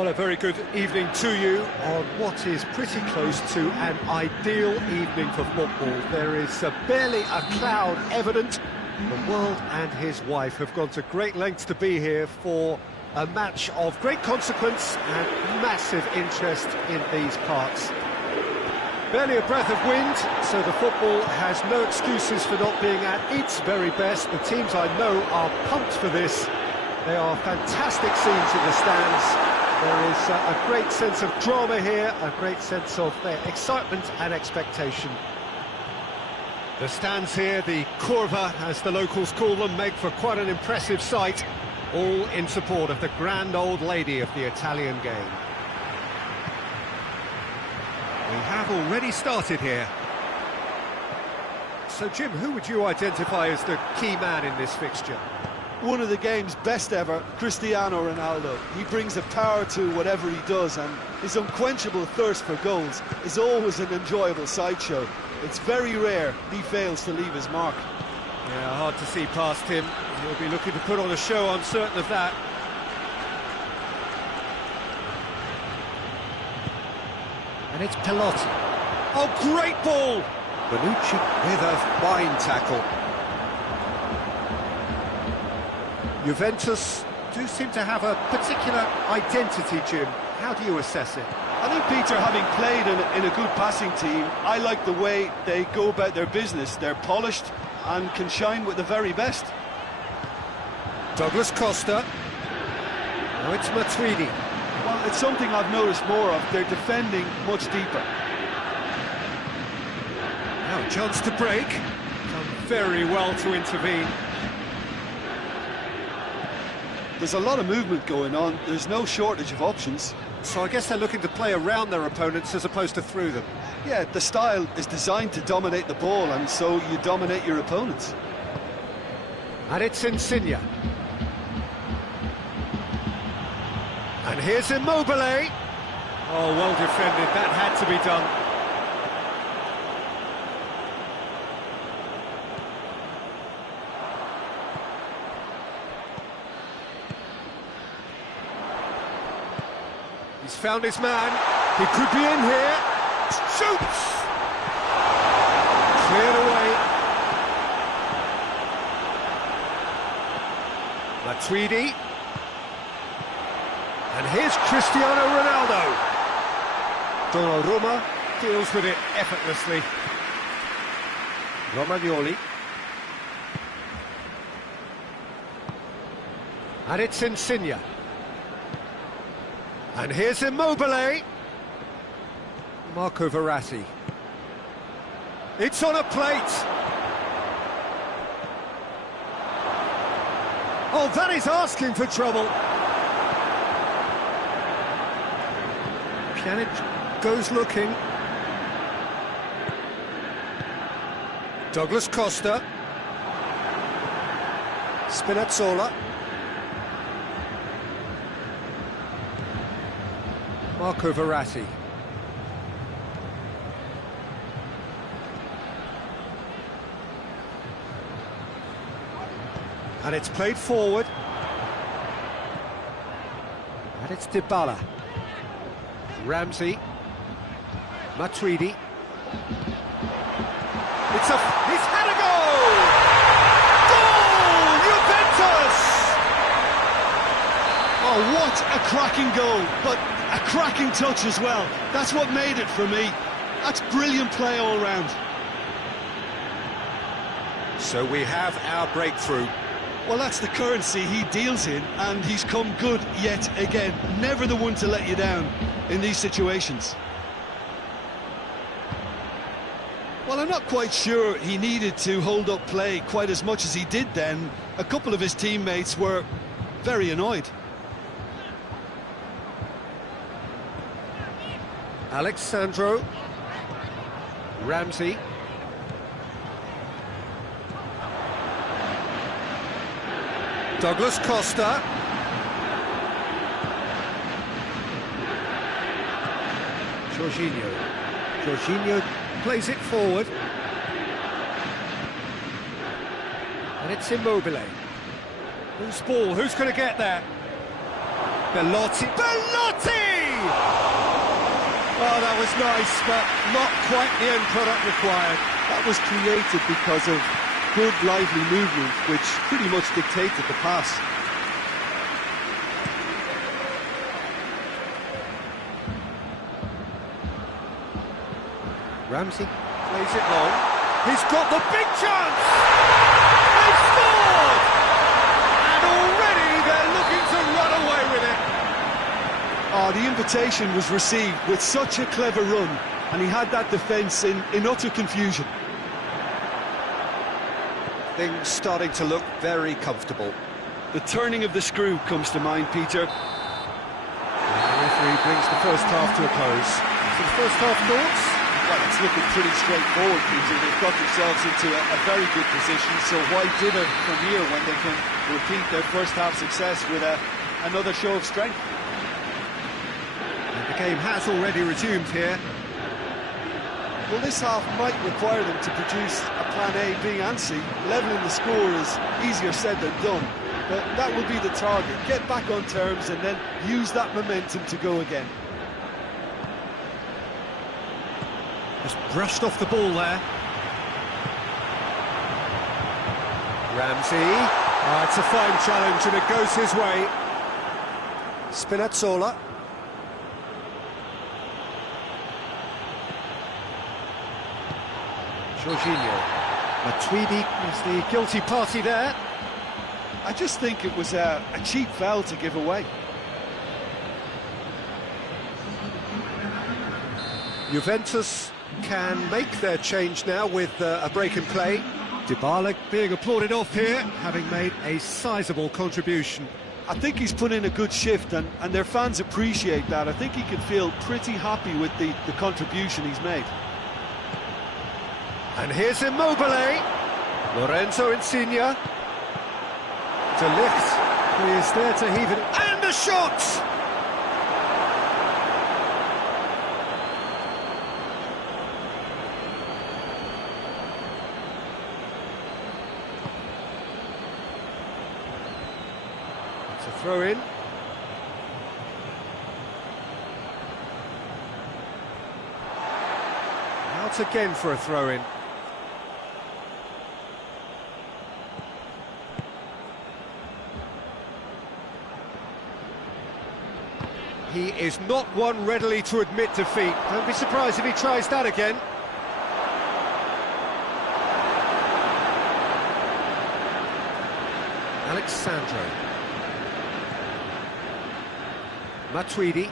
Well, a very good evening to you on what is pretty close to an ideal evening for football. There is barely a cloud evident. The world and his wife have gone to great lengths to be here for a match of great consequence and massive interest in these parts. Barely a breath of wind, so the football has no excuses for not being at its very best. The teams I know are pumped for this. They are fantastic scenes in the stands. There is a great sense of drama here, a great sense of excitement and expectation. The stands here, the curva, as the locals call them, make for quite an impressive sight, all in support of the grand old lady of the Italian game. We have already started here. So, Jim, who would you identify as the key man in this fixture? One of the game's best ever, Cristiano Ronaldo. He brings a power to whatever he does, and his unquenchable thirst for goals is always an enjoyable sideshow. It's very rare he fails to leave his mark. Yeah, hard to see past him. He'll be looking to put on a show, I'm certain of that. And it's Pelotti. Oh, great ball! Bonucci with a fine tackle. Juventus do seem to have a particular identity, Jim. How do you assess it? I think, Peter, having played in a good passing team, I like the way they go about their business. They're polished and can shine with the very best. Douglas Costa. Now it's Matuidi. Well, it's something I've noticed more of. They're defending much deeper. Now a chance to break. Done very well to intervene. There's a lot of movement going on. There's no shortage of options. So I guess they're looking to play around their opponents as opposed to through them. Yeah, the style is designed to dominate the ball, and so you dominate your opponents. And it's Insigne. And here's Immobile. Oh, well defended. That had to be done. He's found his man. He could be in here. Shoots! Cleared away. Matuidi. And here's Cristiano Ronaldo. Donnarumma deals with it effortlessly. Romagnoli. And it's Insigne. And here's Immobile. Marco Verratti. It's on a plate. Oh, that is asking for trouble. Pjanic goes looking. Douglas Costa. Spinazzola. Marco Verratti. And it's played forward. And it's Dybala. Ramsey. Matuidi. He's had a goal! Goal! Juventus! Oh, what a cracking goal, but a cracking touch as well. That's what made it for me. That's brilliant play all round. So we have our breakthrough. Well, that's the currency he deals in, and he's come good yet again. Never the one to let you down in these situations. Well, I'm not quite sure he needed to hold up play quite as much as he did then. A couple of his teammates were very annoyed. Alexandro. Ramsey. Douglas Costa. Jorginho plays it forward. And it's Immobile. Who's ball? Who's going to get there? Belotti! Oh, that was nice, but not quite the end product required. That was created because of good, lively movement, which pretty much dictated the pass. Ramsey plays it long. He's got the big chance! They've scored! And already they're looking to run away with it. Oh, the invitation was received with such a clever run, and he had that defence in utter confusion. Things starting to look very comfortable. The turning of the screw comes to mind, Peter. The referee brings the first half to a close. So the first half thoughts? Well, it's looking pretty straightforward, Peter. They've got themselves into a very good position, so why dither from here when they can repeat their first half success with another show of strength? And the game has already resumed here. Well, this half might require them to produce a plan A, B and C. Levelling the score is easier said than done, but that will be the target. Get back on terms and then use that momentum to go again. Just brushed off the ball there. Ramsey. It's a fine challenge and it goes his way. Spinazzola. Jorginho. Matuidi is the guilty party there. I just think it was a cheap foul to give away. Juventus can make their change now with a break in play. Dybala being applauded off here, having made a sizable contribution. I think he's put in a good shift and their fans appreciate that. I think he can feel pretty happy with the contribution he's made. And here's Immobile. Lorenzo Insigne. De Ligt, who is there to heave it. And the shot! It's a throw in. Out again for a throw in. He is not one readily to admit defeat. Don't be surprised if he tries that again. Alexandro. Matuidi.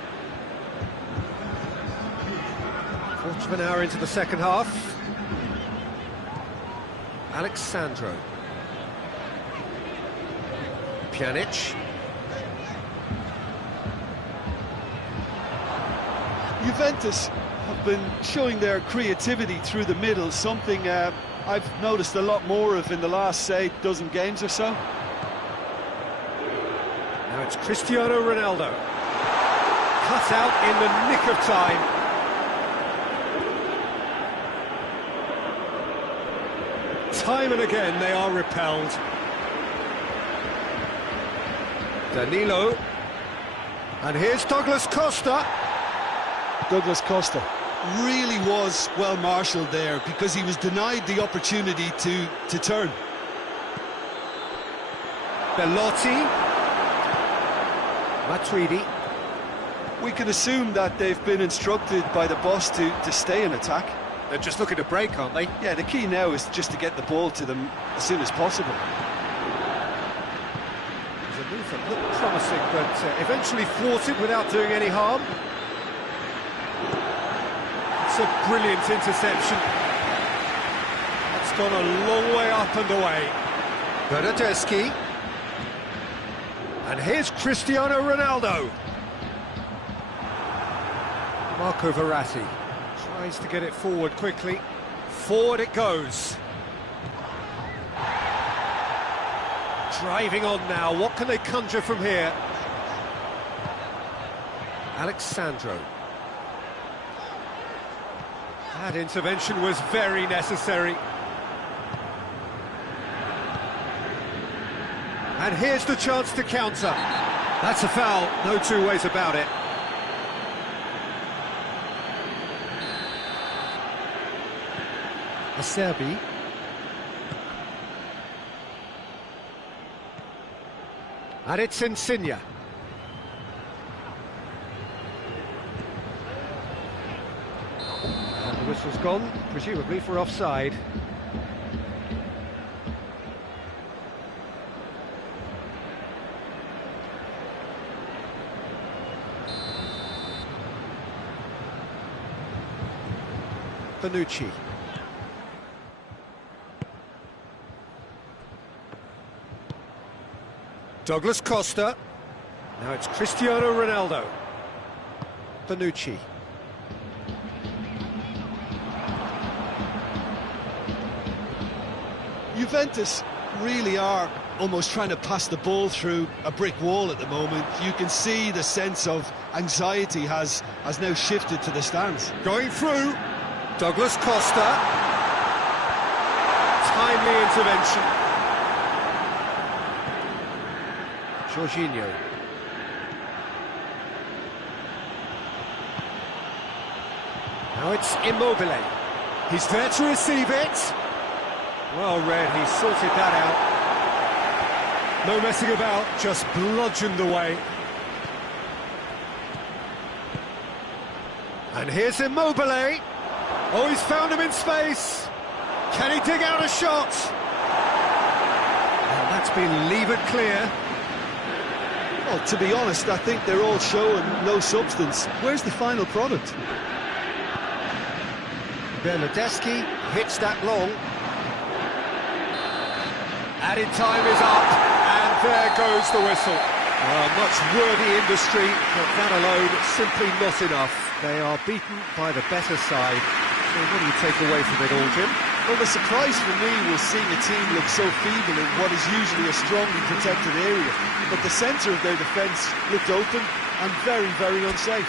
Quarter of an hour into the second half. Alexandro. Pjanic. Juventus have been showing their creativity through the middle, something I've noticed a lot more of in the last, say, dozen games or so. Now it's Cristiano Ronaldo. Cut out in the nick of time. Time and again they are repelled. Danilo. And here's Douglas Costa. Douglas Costa really was well marshalled there because he was denied the opportunity to turn. Belotti. Matuidi. We can assume that they've been instructed by the boss to stay in attack. They're just looking to break, aren't they? Yeah, the key now is just to get the ball to them as soon as possible. It was a move that looked promising, but eventually thwarted without doing any harm. It's a brilliant interception. That's gone a long way up and away. Bernardeschi. And here's Cristiano Ronaldo. Marco Verratti tries to get it forward quickly. Forward it goes. Driving on now. What can they conjure from here? Alexandro. That intervention was very necessary. And here's the chance to counter. That's a foul, no two ways about it. Acerbi. And it's Insigne. And the whistle's gone, presumably for offside. Bonucci. Douglas Costa. Now it's Cristiano Ronaldo. Bonucci. Juventus really are almost trying to pass the ball through a brick wall at the moment. You can see the sense of anxiety has now shifted to the stands. Going through. Douglas Costa. Timely intervention. Jorginho. Now it's Immobile. He's there to receive it. Well read, he sorted that out. No messing about, just bludgeoned away. And here's Immobile. Oh, he's found him in space. Can he dig out a shot? And that's been levered clear. Well, to be honest, I think they're all show and no substance. Where's the final product? Bernardeschi hits that long. Added time is up, and there goes the whistle. Much worthy industry, but that alone simply not enough. They are beaten by the better side. So what do you take away from it all, Jim? Well, the surprise for me was seeing a team look so feeble in what is usually a strongly protected area. But the centre of their defence looked open and very, very unsafe.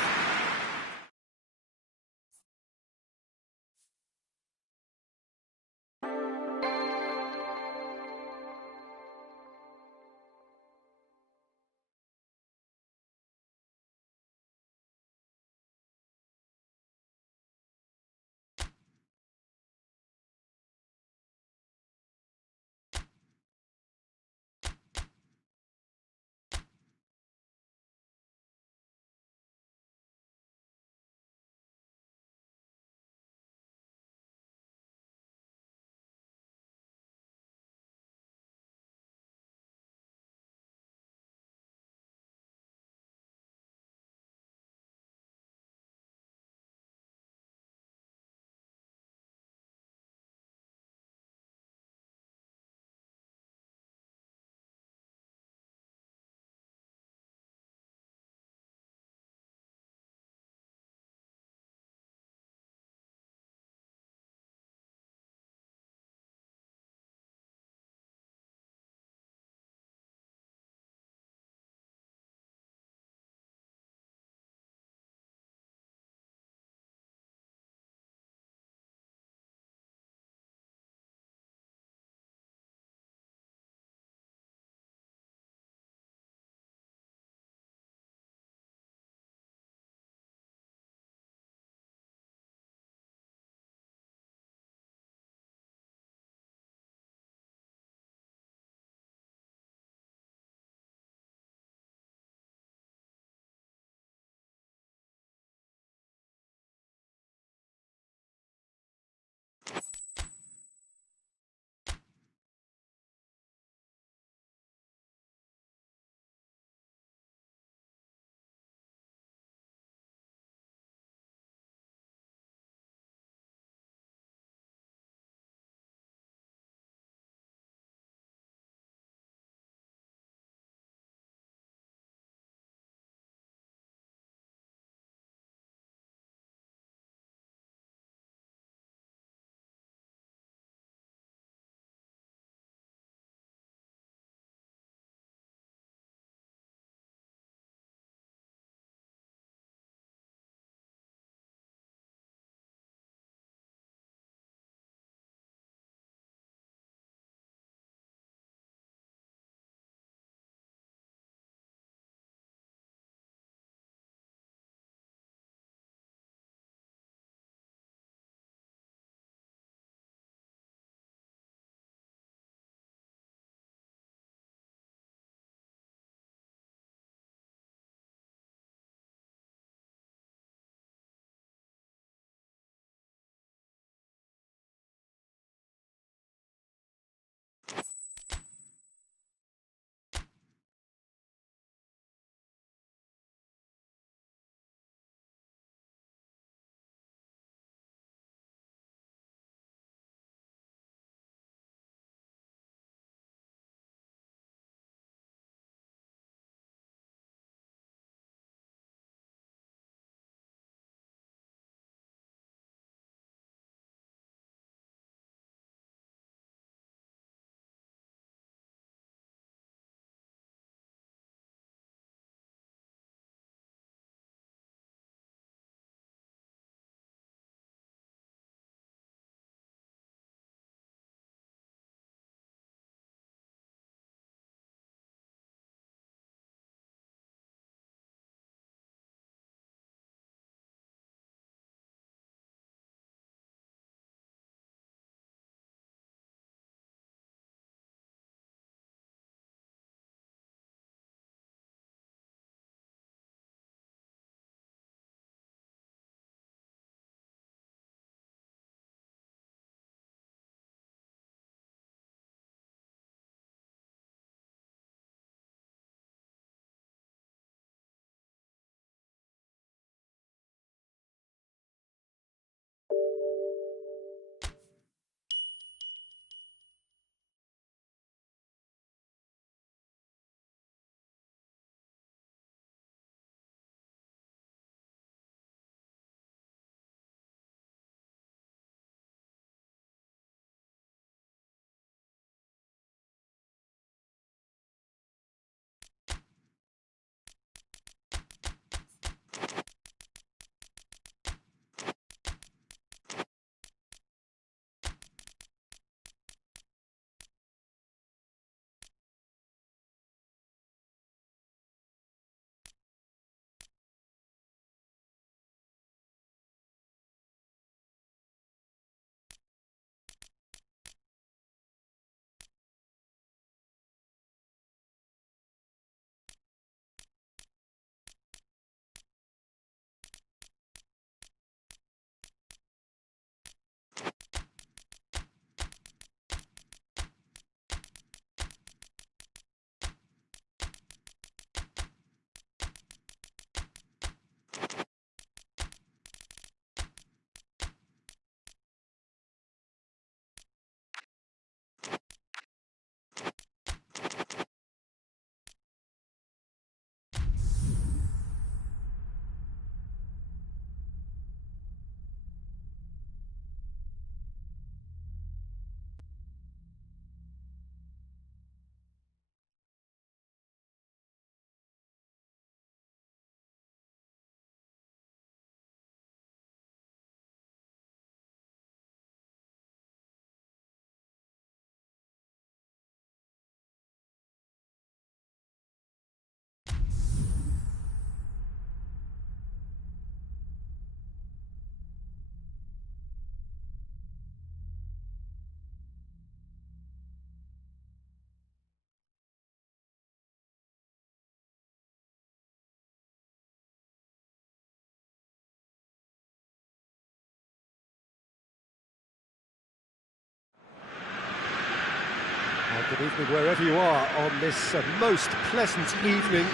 Good evening wherever you are on this most pleasant evening.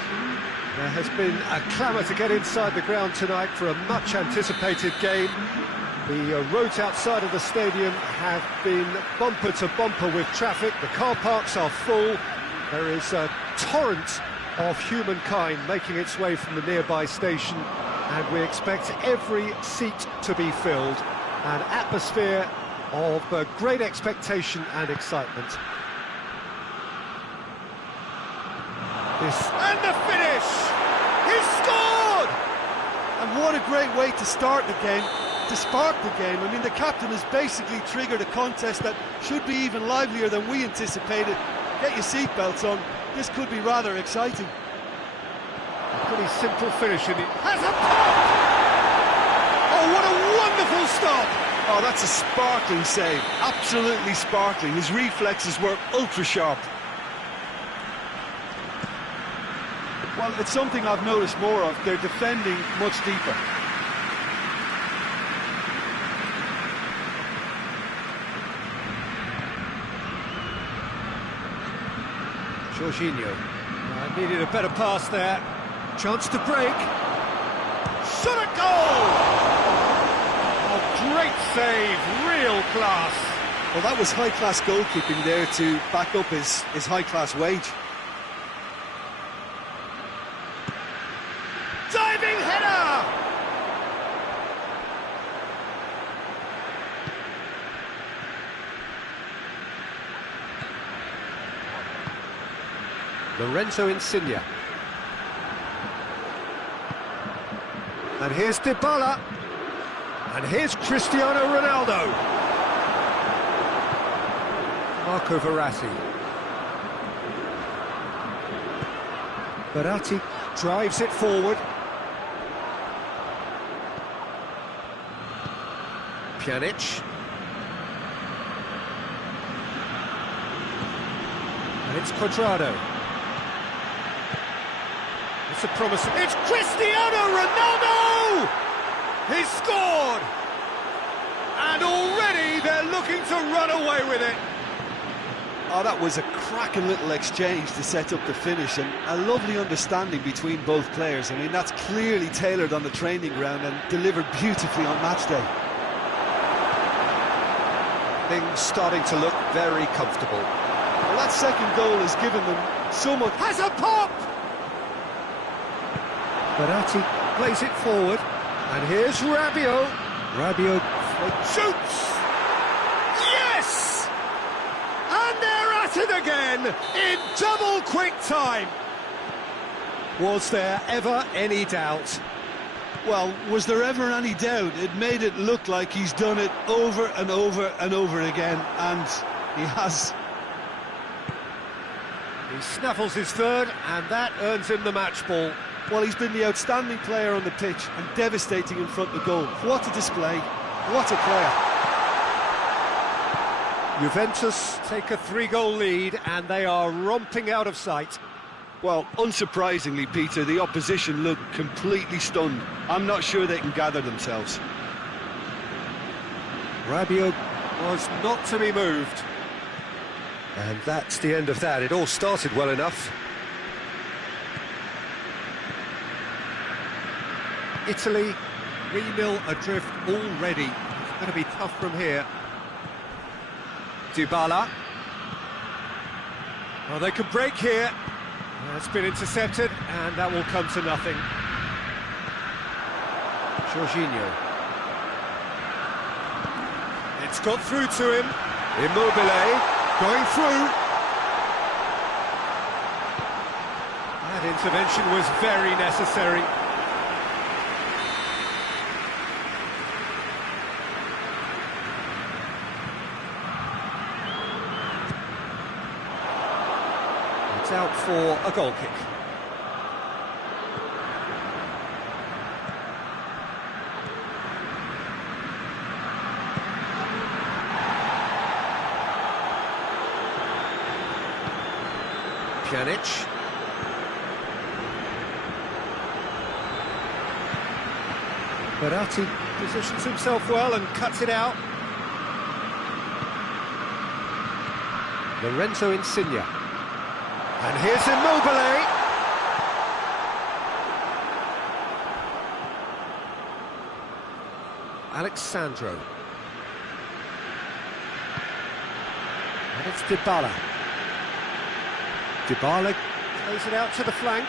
There has been a clamour to get inside the ground tonight for a much-anticipated game. The roads outside of the stadium have been bumper to bumper with traffic. The car parks are full. There is a torrent of humankind making its way from the nearby station, and we expect every seat to be filled. An atmosphere of great expectation and excitement. And the finish! He's scored! And what a great way to start the game, to spark the game. I mean, the captain has basically triggered a contest that should be even livelier than we anticipated. Get your seatbelts on, this could be rather exciting. A pretty simple finish, and it has a pop! Oh, what a wonderful stop! Oh, that's a sparkling save, absolutely sparkling. His reflexes were ultra-sharp. Well, it's something I've noticed more of. They're defending much deeper. Jorginho needed a better pass there. Chance to break. Shot at goal! Oh, great save, real class. Well, that was high-class goalkeeping there to back up his high-class wage. Diving header! Lorenzo Insigne. And here's Dybala. And here's Cristiano Ronaldo. Marco Verratti. Verratti drives it forward. Pjanic. And it's Cuadrado. It's a promise. It's Cristiano Ronaldo! He's scored! And already they're looking to run away with it. Oh, that was a cracking little exchange to set up the finish, and a lovely understanding between both players. I mean, that's clearly tailored on the training ground and delivered beautifully on match day. Things starting to look very comfortable. Well, that second goal has given them so much. Has a pop! Verratti plays it forward, and here's Rabiot. Rabiot shoots! Yes! And they're at it again, in double quick time. Was there ever any doubt? Well, was there ever any doubt? It made it look like he's done it over and over and over again, and he has. He snaffles his third, and that earns him the match ball. Well, he's been the outstanding player on the pitch and devastating in front of goal. What a display, what a player. Juventus take a 3-goal lead, and they are romping out of sight. Well, unsurprisingly, Peter, the opposition looked completely stunned. I'm not sure they can gather themselves. Rabiot was not to be moved. And that's the end of that. It all started well enough. Italy 3-0 adrift already. It's going to be tough from here. Dybala. Oh, they could break here. That's been intercepted, and that will come to nothing. Jorginho. It's got through to him. Immobile going through. That intervention was very necessary. It's out for a goal kick. Pjanic. Verratti positions himself well and cuts it out. Lorenzo Insigne. And here's Immobile. Alexandro. And it's Dybala. Dybala plays it out to the flank.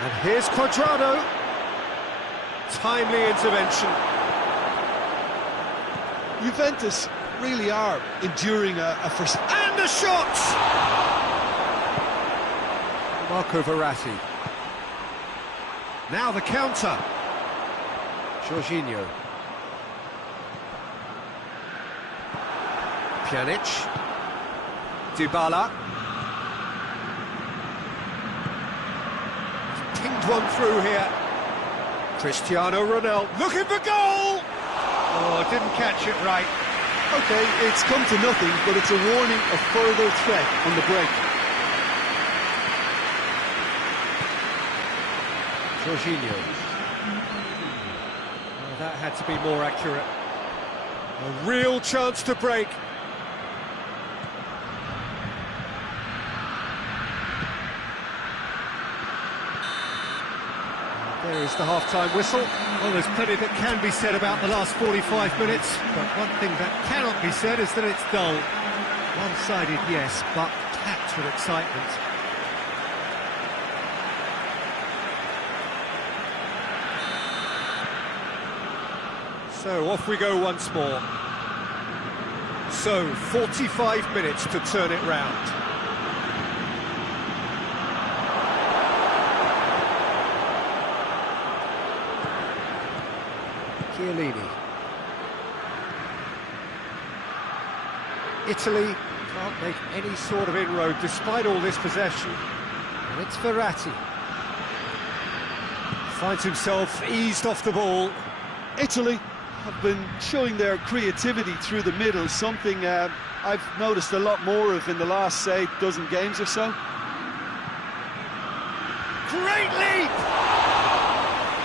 And here's Cuadrado. Timely intervention. Juventus really are enduring a first... And a shot! Marco Verratti. Now the counter. Jorginho. Pjanic. Dybala. Pinged one through here. Cristiano Ronaldo looking for goal! Oh, didn't catch it right. OK, it's come to nothing, but it's a warning of further threat on the break. Jorginho. Oh, that had to be more accurate. A real chance to break. There is the half-time whistle. Well, there's plenty that can be said about the last 45 minutes, but one thing that cannot be said is that it's dull. One-sided, yes, but packed with excitement. So, off we go once more. So, 45 minutes to turn it round. Chiellini. Italy can't make any sort of inroad despite all this possession. And it's Verratti. Finds himself eased off the ball. Italy have been showing their creativity through the middle, something I've noticed a lot more of in the last, say, dozen games or so. Great leap!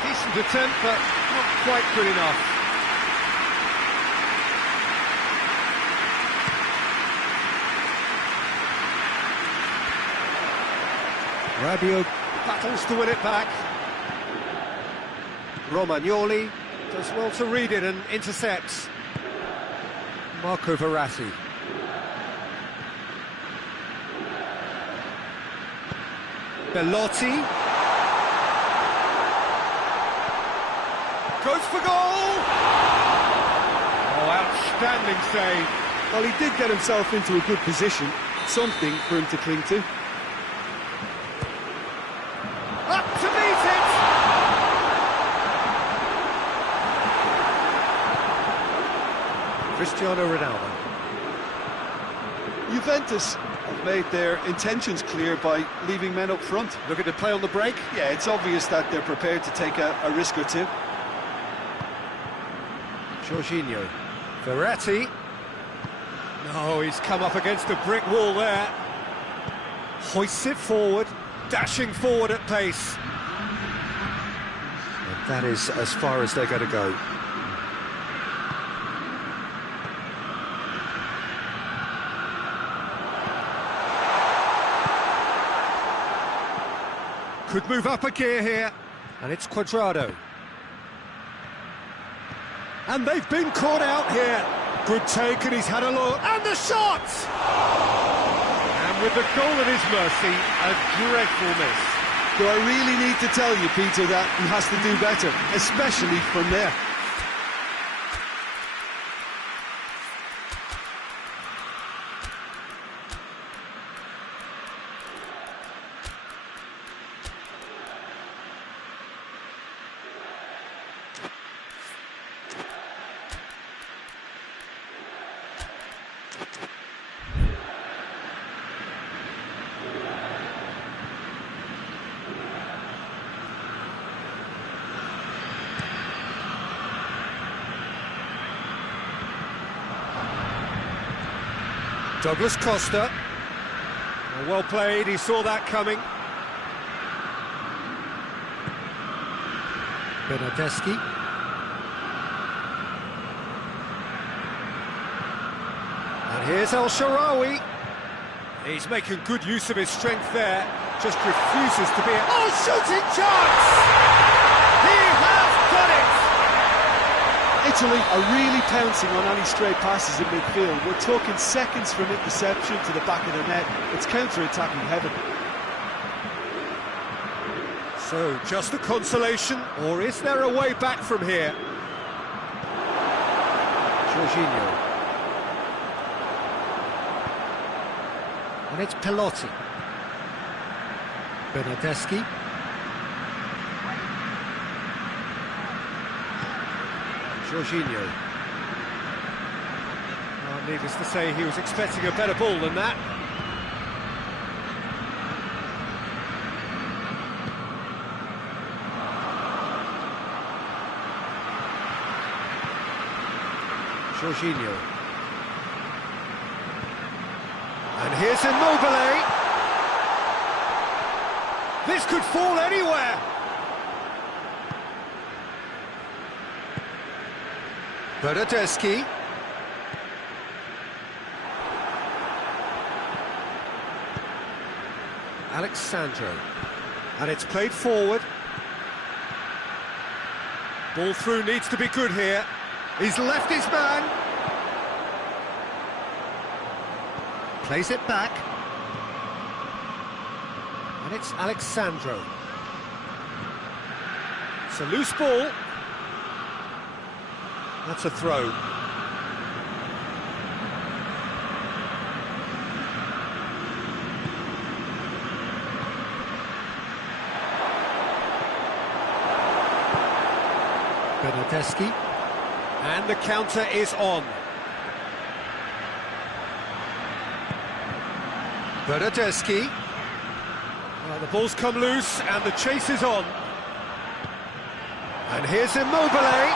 Decent attempt, but not quite good enough. Rabiot battles to win it back. Romagnoli does well to read it and intercepts. Marco Verratti. Belotti. Goes for goal! Oh, outstanding save. Well, he did get himself into a good position, something for him to cling to. Up to meet it! Cristiano Ronaldo. Juventus have made their intentions clear by leaving men up front. Looking to play on the break. Yeah, it's obvious that they're prepared to take a risk or two. Jorginho. Verratti. No, he's come up against a brick wall there. Hoists it forward, dashing forward at pace. And that is as far as they're going to go. Could move up a gear here, and it's Cuadrado. And they've been caught out here. Good take, and he's had a look. And the shot! And with the goal at his mercy, a dreadful miss. Do I really need to tell you, Peter, that he has to do better, especially from there? Douglas Costa. Well played, he saw that coming. Bernardeschi. And here's El Shaarawy. He's making good use of his strength there, just refuses to be a... Oh, shooting chance! He has done it! Italy are really pouncing on any stray passes in midfield. We're talking seconds from interception to the back of the net. It's counter-attacking heaven. So, just a consolation, or is there a way back from here? Jorginho. And it's Pelotti. Bernardeschi. Jorginho. Well, needless to say, he was expecting a better ball than that. Jorginho. And here's Immobile. This could fall anywhere. Bernardeschi. Alexandro. And it's played forward. Ball through needs to be good here. He's left his man. Plays it back. And it's Alexandro. It's a loose ball. That's a throw. Bernardeschi. And the counter is on. Bernardeschi. Well, the ball's come loose and the chase is on. And here's Immobile.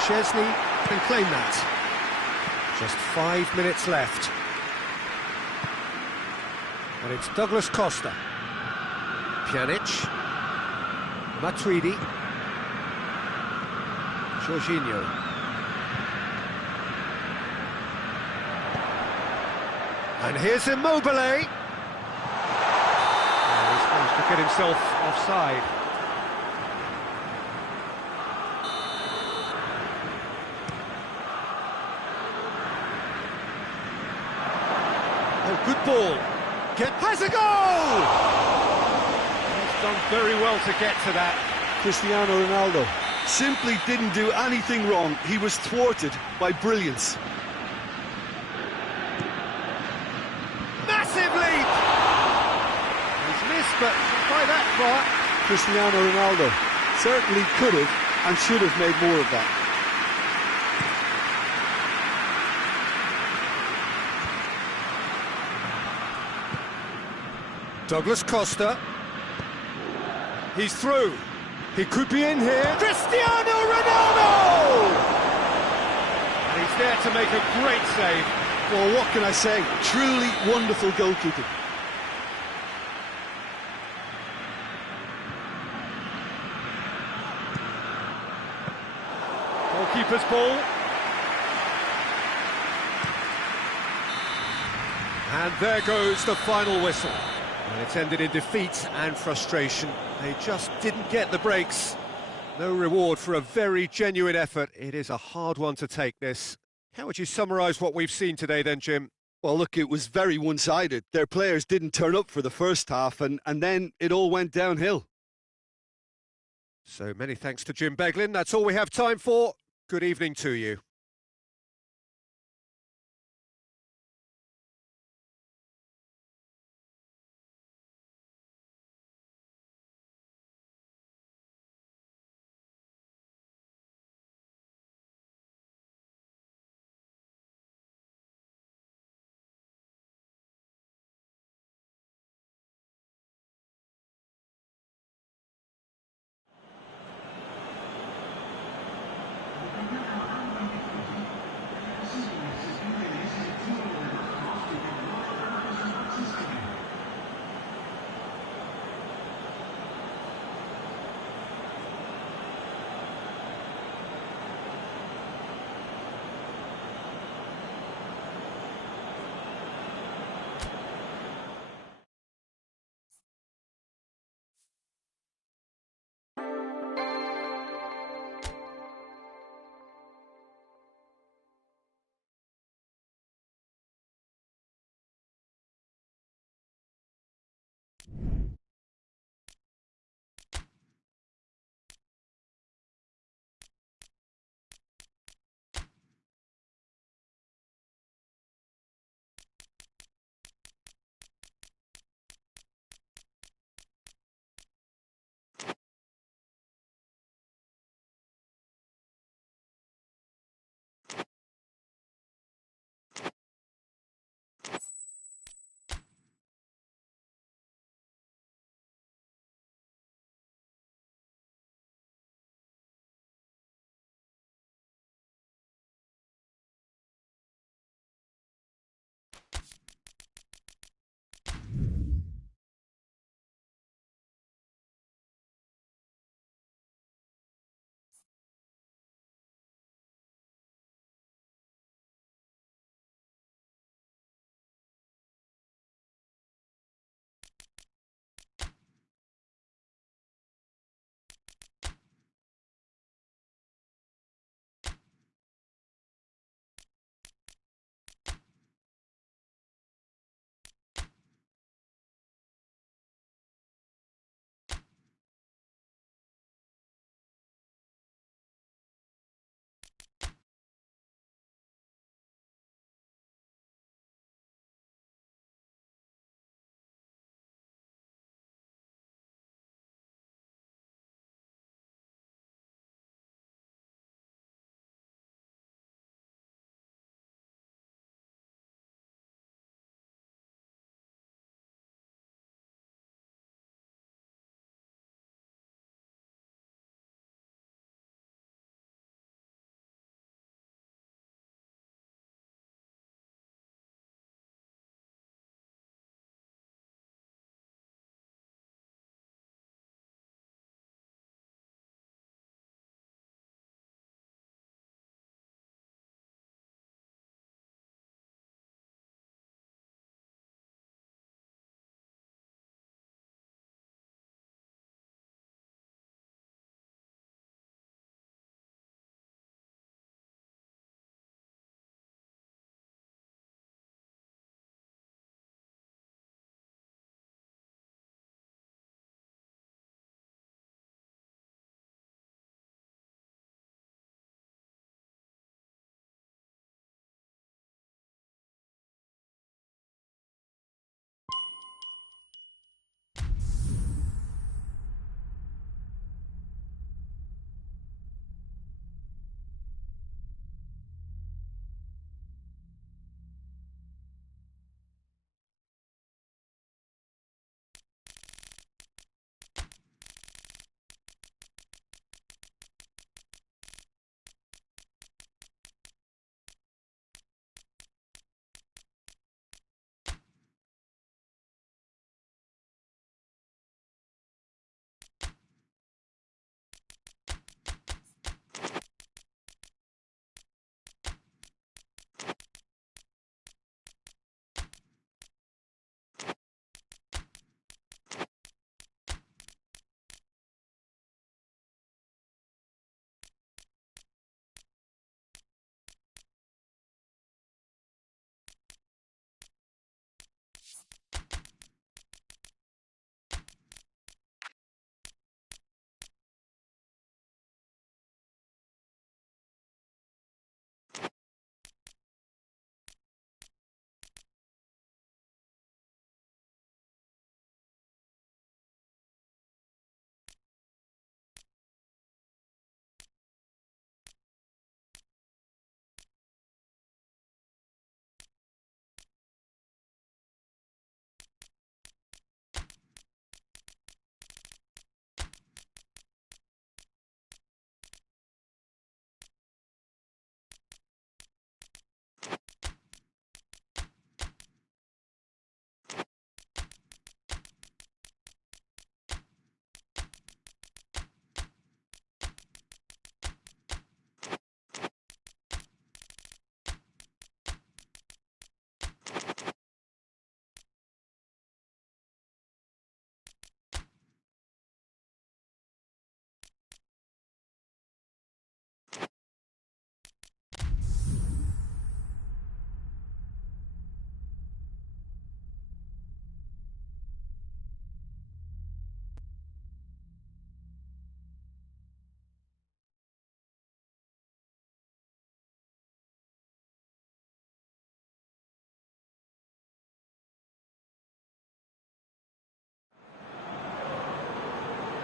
Szczesny can claim that. Just 5 minutes left. And it's Douglas Costa. Pjanic. Matuidi. Jorginho. And here's Immobile. Oh, he's managed to get himself offside. Oh, good ball. Has a goal! He's done very well to get to that. Cristiano Ronaldo. Simply didn't do anything wrong. He was thwarted by brilliance. Massive leap! He's missed, but by that far. Cristiano Ronaldo certainly could have and should have made more of that. Douglas Costa. He's through. He could be in here. Cristiano Ronaldo! And he's there to make a great save. Well, what can I say? Truly wonderful goalkeeping. Goalkeeper's ball. And there goes the final whistle. And it's ended in defeat and frustration. They just didn't get the breaks. No reward for a very genuine effort. It is a hard one to take, this. How would you summarise what we've seen today then, Jim? Well, look, it was very one-sided. Their players didn't turn up for the first half, and then it all went downhill. So many thanks to Jim Beglin. That's all we have time for. Good evening to you.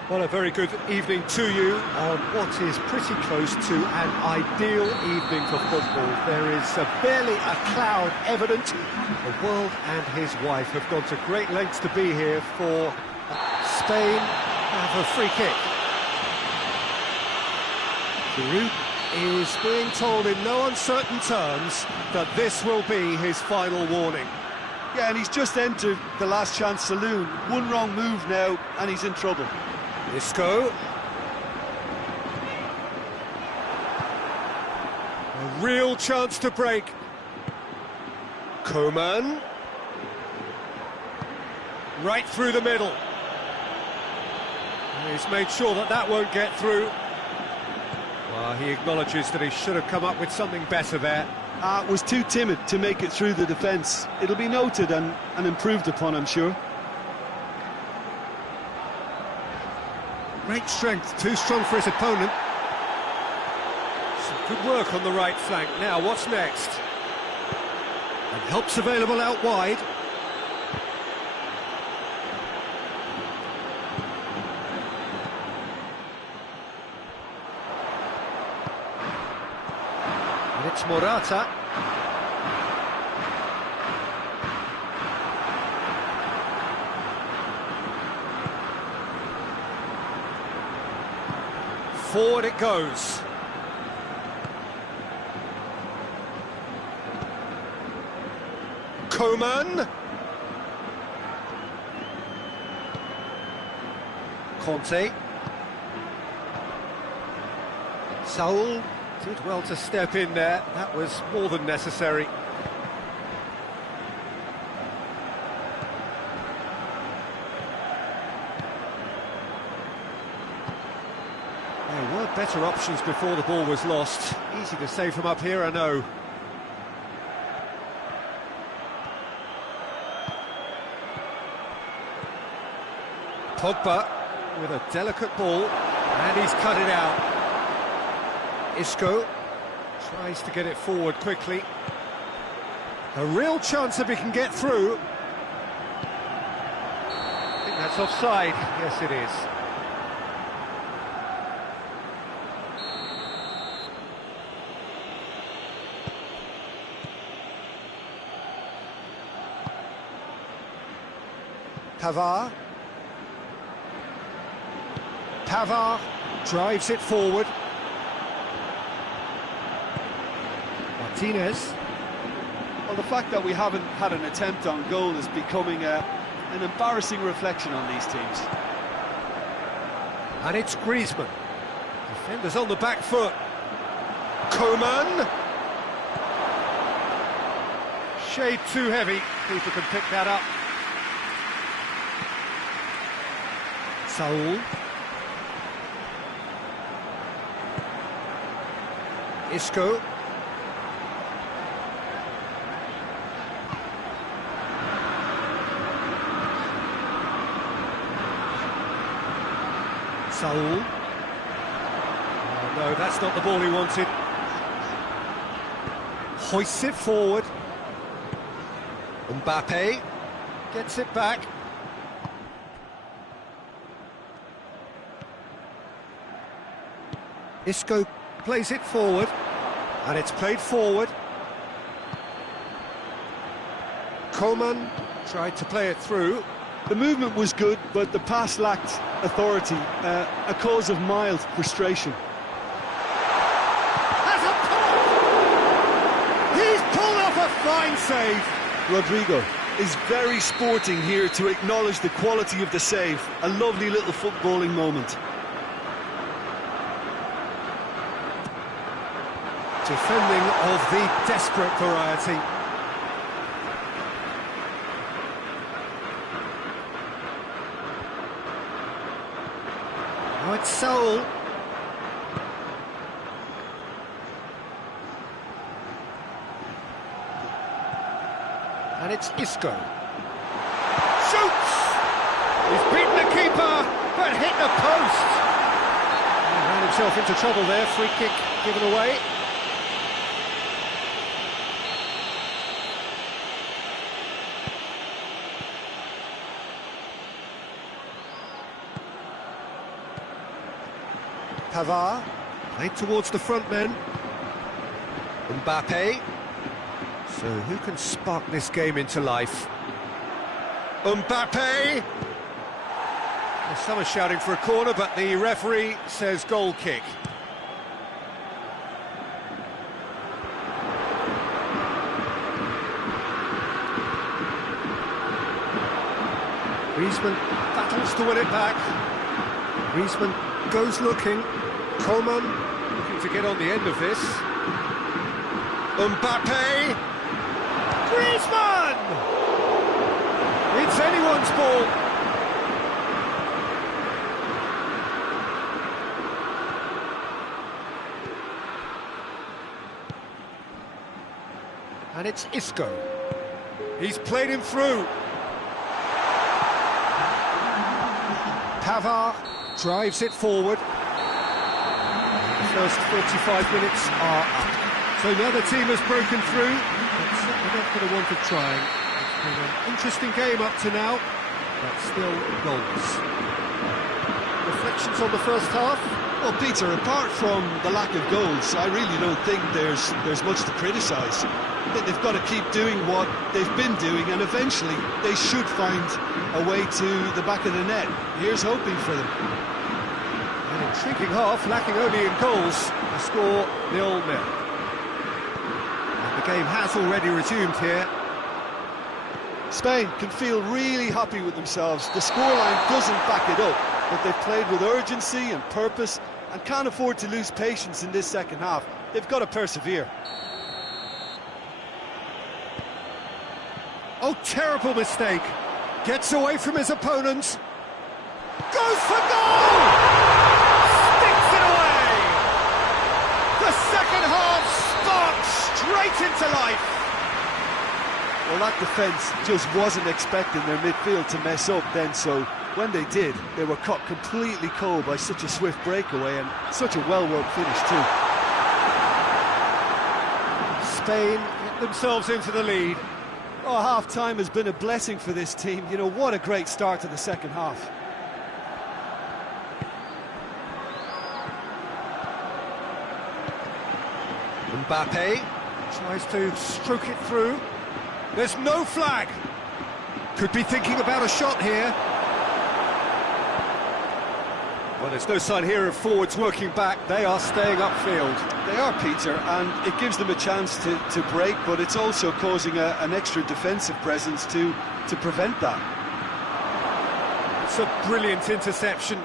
Well, a very good evening to you on what is pretty close to an ideal evening for football. There is barely a cloud evident. The world and his wife have gone to great lengths to be here for Spain have a free kick. Giroud is being told in no uncertain terms that this will be his final warning. Yeah, and he's just entered the last chance saloon. One wrong move now, and he's in trouble. Isco. A real chance to break. Coman. Right through the middle. He's made sure that that won't get through. Well, he acknowledges that he should have come up with something better there. Was too timid to make it through the defence. It'll be noted and improved upon, I'm sure. Great strength, too strong for his opponent. Some good work on the right flank. Now, what's next? And help's available out wide. And it's Morata. Forward it goes. Coman. Conte. Saul did well to step in there. That was more than necessary. There were better options before the ball was lost. Easy to say from up here, I know. Pogba with a delicate ball, and he's cut it out. Isco tries to get it forward quickly. A real chance if he can get through. I think that's offside. Yes, it is. Pavard drives it forward. Martinez. Well, the fact that we haven't had an attempt on goal is becoming an embarrassing reflection on these teams. And it's Griezmann. Defenders on the back foot. Coman. Shade too heavy. Keeper can pick that up. Saul. Isco. Saul. Oh, no, that's not the ball he wanted. Hoists it forward. Mbappe gets it back. Isco plays it forward, and it's played forward. Coman tried to play it through. The movement was good, but the pass lacked authority, a cause of mild frustration. Has a pop! He's pulled off a fine save. Rodrigo Is very sporting here to acknowledge the quality of the save. A lovely little footballing moment. Defending of the desperate variety. Now it's Saul. And it's Isco. Shoots! He's beaten the keeper, but hit the post. He ran himself into trouble there. Free kick given away. Pavard, played towards the front men. Mbappe. So who can spark this game into life? Mbappe! Well, some are shouting for a corner, but the referee says goal kick. Griezmann battles to win it back. Griezmann goes looking. Coman looking to get on the end of this. Mbappe! Griezmann! It's anyone's ball. And it's Isco. He's played him through. Pavard drives it forward. The first 45 minutes are up. So now the team has broken through, but certainly not for the want of trying. It's been an interesting game up to now, but still goals. Reflections on the first half? Well, Peter, apart from the lack of goals, I really don't think there's much to criticise. They've got to keep doing what they've been doing, and eventually they should find a way to the back of the net. Here's hoping for them. An intriguing half, lacking only in goals. The score 0-0. And the game has already resumed here. Spain can feel really happy with themselves. The scoreline doesn't back it up, but they've played with urgency and purpose and can't afford to lose patience in this second half. They've got to persevere. Oh, terrible mistake. Gets away from his opponents. Goes for goal! Sticks it away! The second half sparks straight into life. Well, that defence just wasn't expecting their midfield to mess up then, so when they did, they were caught completely cold by such a swift breakaway and such a well-worked finish too. Spain get themselves into the lead. Oh, half-time has been a blessing for this team. You know, what a great start to the second half. Mbappe tries to stroke it through. There's no flag. Could be thinking about a shot here. Well, there's no sign here of forwards working back. They are staying upfield. They are, Peter, and it gives them a chance to break, but it's also causing an extra defensive presence to prevent that. It's a brilliant interception.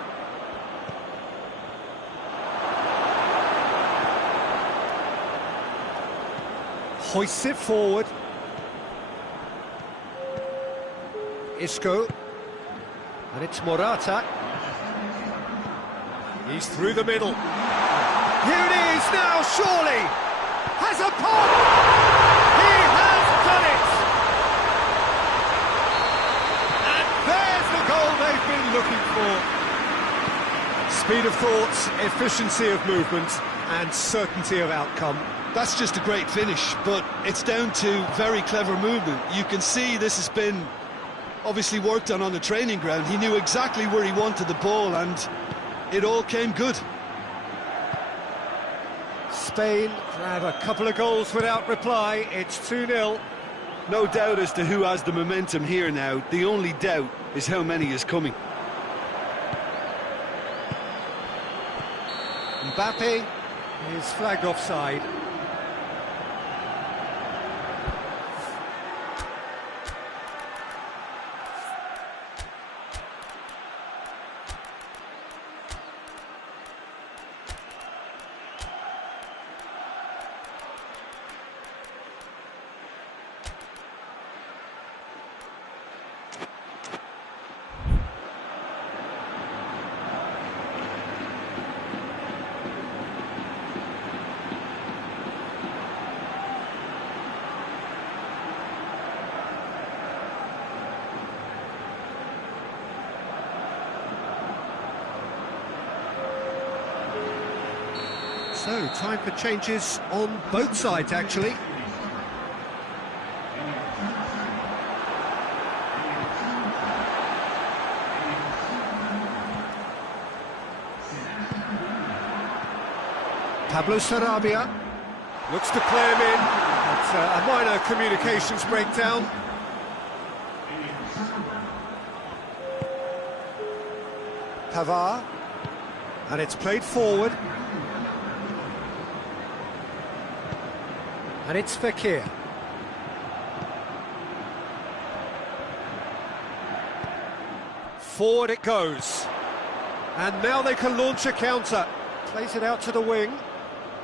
Hoists it forward. Isco. And it's Morata. He's through the middle. Here it is now, surely! Has a pop! He has done it! And there's the goal they've been looking for. Speed of thought, efficiency of movement, and certainty of outcome. That's just a great finish, but it's down to very clever movement. You can see this has been obviously worked on the training ground. He knew exactly where he wanted the ball, and it all came good. Spain grab a couple of goals without reply. It's 2-0. No doubt as to who has the momentum here now. The only doubt is how many is coming. Mbappe is flagged offside. So, time for changes on both sides, actually. Pablo Sarabia looks to play him in. It's a minor communications breakdown. Pavard, and it's played forward. And it's Fekir. Forward it goes. And now they can launch a counter. Plays it out to the wing.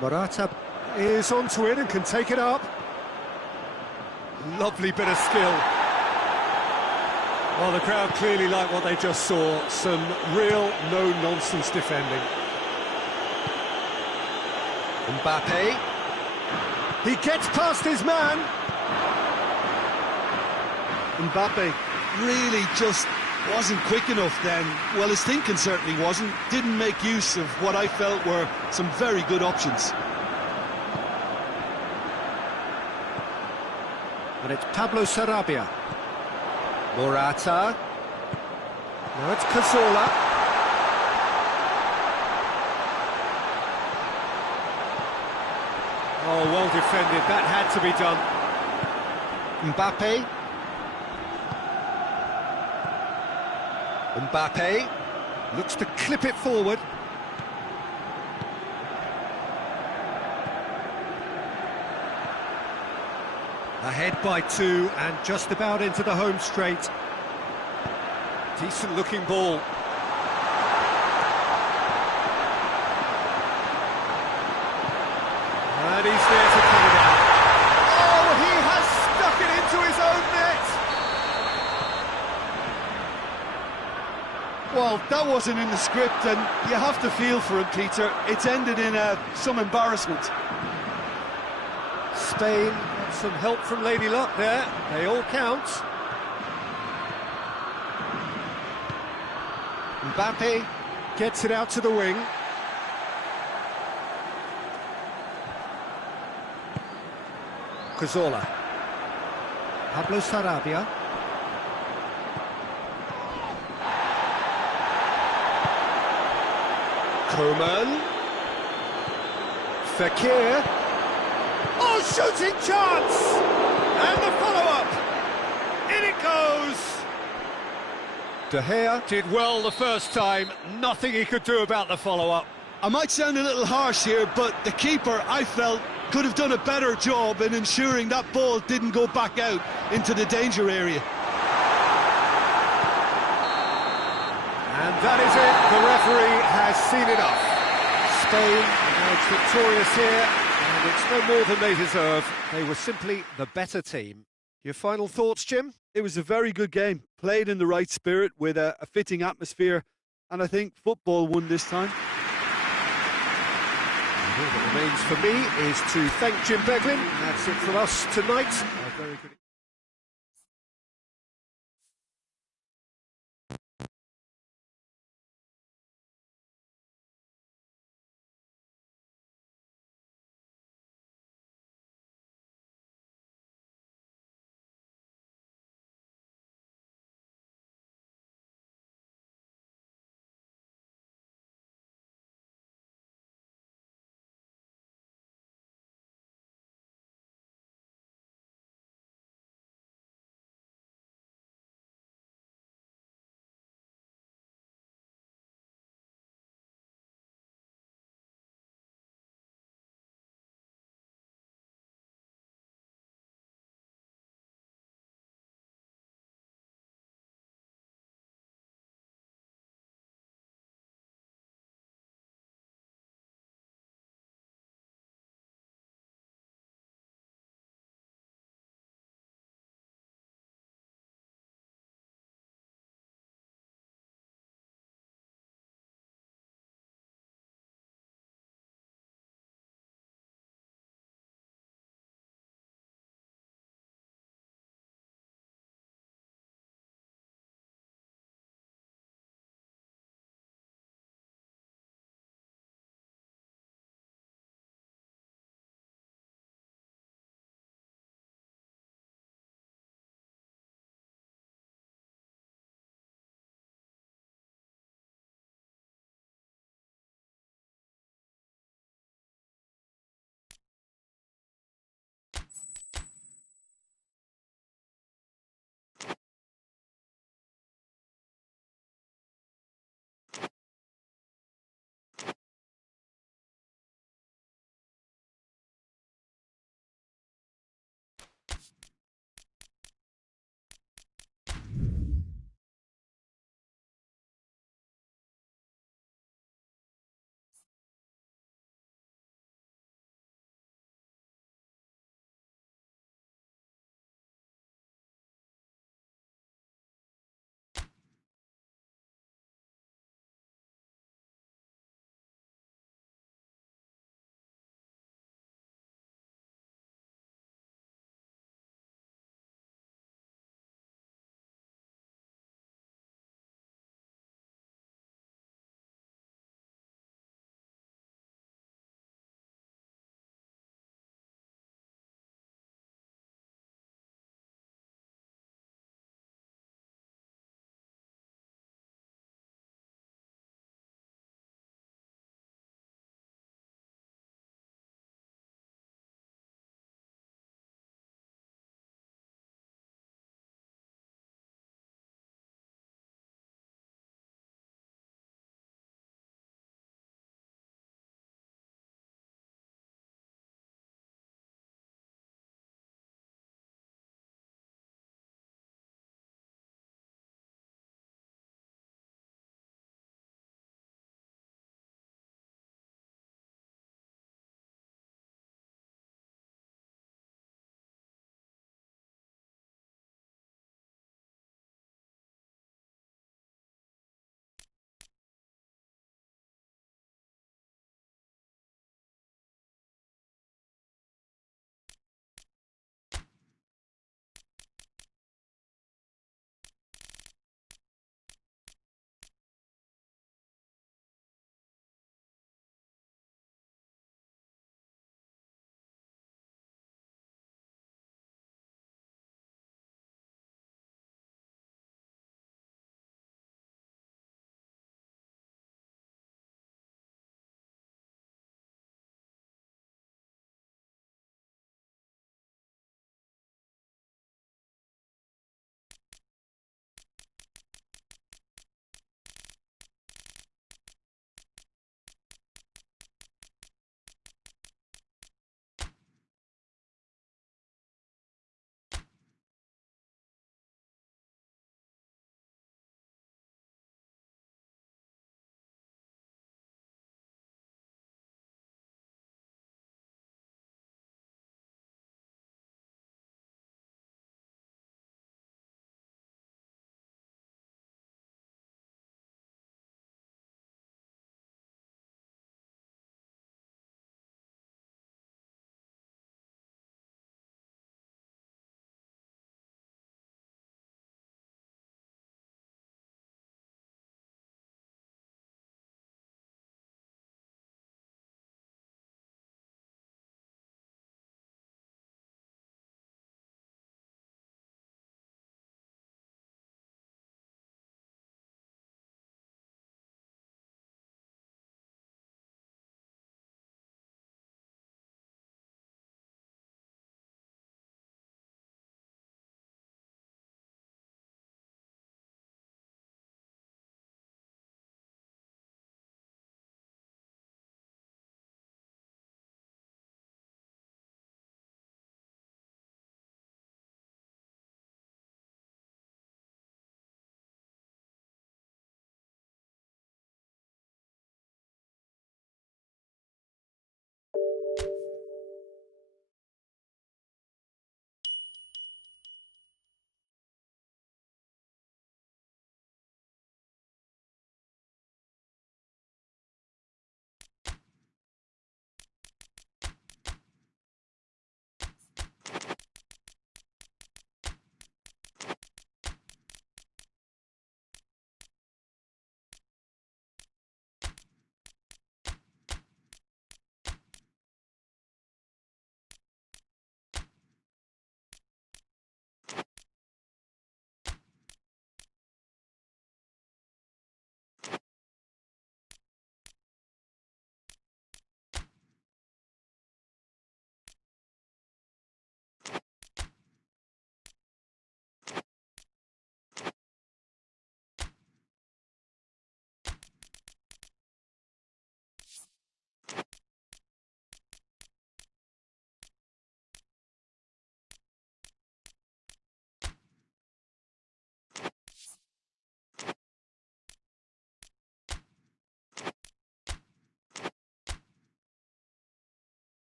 Morata is onto it and can take it up. Lovely bit of skill. Well, the crowd clearly like what they just saw. Some real no-nonsense defending. Mbappe. He gets past his man. Mbappe really just wasn't quick enough then. Well, his thinking certainly wasn't. Didn't make use of what I felt were some very good options. And it's Pablo Sarabia. Morata. Now it's Cazorla. Oh, well defended. That had to be done. Mbappe. Mbappe looks to clip it forward. Ahead by 2 and just about into the home straight. Decent looking ball. And he's there to cut it out. Oh, he has stuck it into his own net. Well, that wasn't in the script, and you have to feel for him, Peter. It's ended in some embarrassment. Spain got some help from Lady Luck there. They all count. Mbappe gets it out to the wing. Cazorla. Pablo Sarabia. Coman. Fekir. Oh, shooting chance! And the follow-up. In it goes. De Gea did well the first time. Nothing he could do about the follow-up. I might sound a little harsh here, but the keeper, I felt, could have done a better job in ensuring that ball didn't go back out into the danger area. And that is it. The referee has seen enough. Spain emerged victorious here, and it's no more than they deserve. They were simply the better team. Your final thoughts, Jim? It was a very good game, played in the right spirit with a fitting atmosphere, and I think football won this time. All that remains for me is to thank Jim Beglin. That's it from us tonight. A very good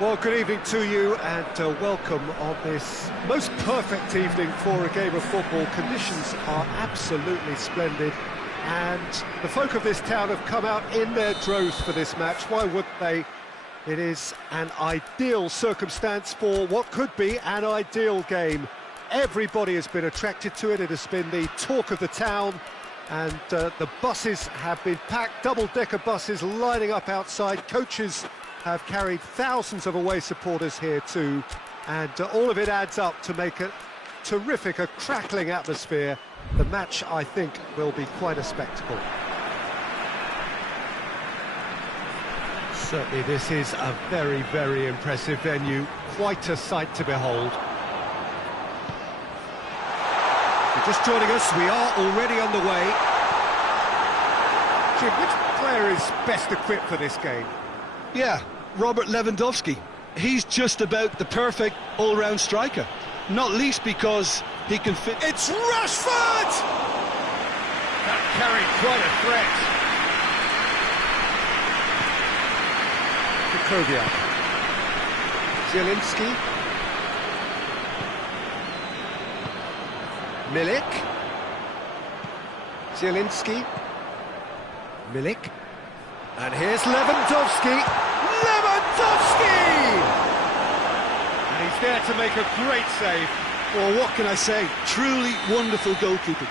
Well, good evening to you and welcome on this most perfect evening for a game of football. Conditions are absolutely splendid and the folk of this town have come out in their droves for this match. Why wouldn't they? It is an ideal circumstance for what could be an ideal game. Everybody has been attracted to it. It has been the talk of the town and the buses have been packed, double-decker buses lining up outside. Coaches have carried thousands of away supporters here too, and all of it adds up to make a terrific, a crackling atmosphere. The match, I think, will be quite a spectacle. Certainly this is a very, very impressive venue, quite a sight to behold. If you're just joining us, we are already underway. Jim, which player is best equipped for this game? Yeah, Robert Lewandowski. He's just about the perfect all-round striker. Not least because he can fit... It's Rashford! That carried quite a threat. Kukoviak. Zielinski. Milik. Zielinski. Milik. And here's Lewandowski. Lewandowski! And he's there to make a great save. Well, what can I say? Truly wonderful goalkeeping.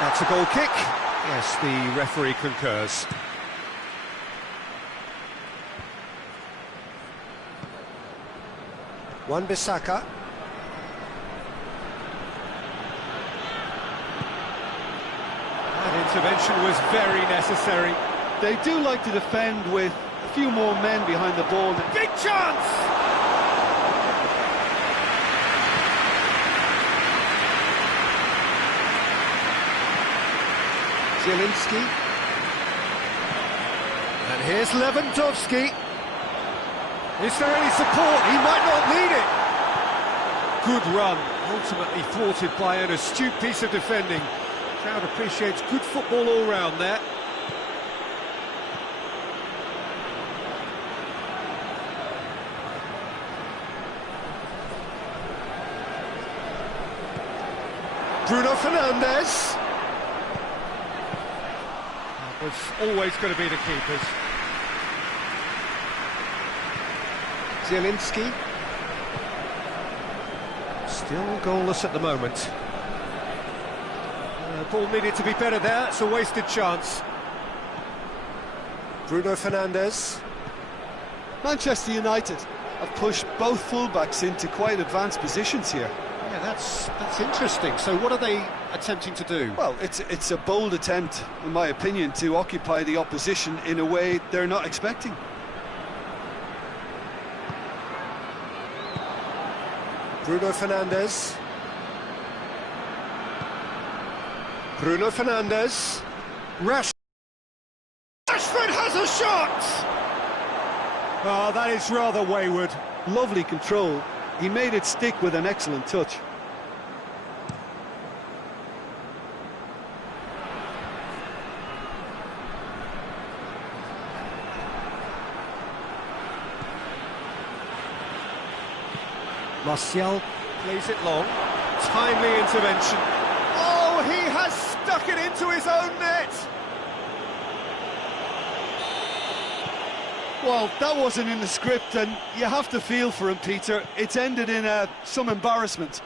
That's a goal kick. Yes, the referee concurs. Wan-Bissaka. That intervention was very necessary. They do like to defend with a few more men behind the ball. Big chance! Zielinski. And here's Lewandowski. Is there any support? He might not need it. Good run, ultimately thwarted by an astute piece of defending. Crowd appreciates good football all round there. Bruno Fernandes. That was always going to be the keepers. Zielinski. Still goalless at the moment. Ball needed to be better there, it's a wasted chance. Bruno Fernandes. Manchester United have pushed both fullbacks into quite advanced positions here. Yeah, that's interesting. So what are they attempting to do? Well, it's a bold attempt, in my opinion, to occupy the opposition in a way they're not expecting. Bruno Fernandes. Bruno Fernandes. Rashford has a shot! Oh, that is rather wayward. Lovely control. He made it stick with an excellent touch. Martial plays it long. Timely intervention. Oh, he has stuck it into his own net! Well, that wasn't in the script, and you have to feel for him, Peter. It's ended in some embarrassment.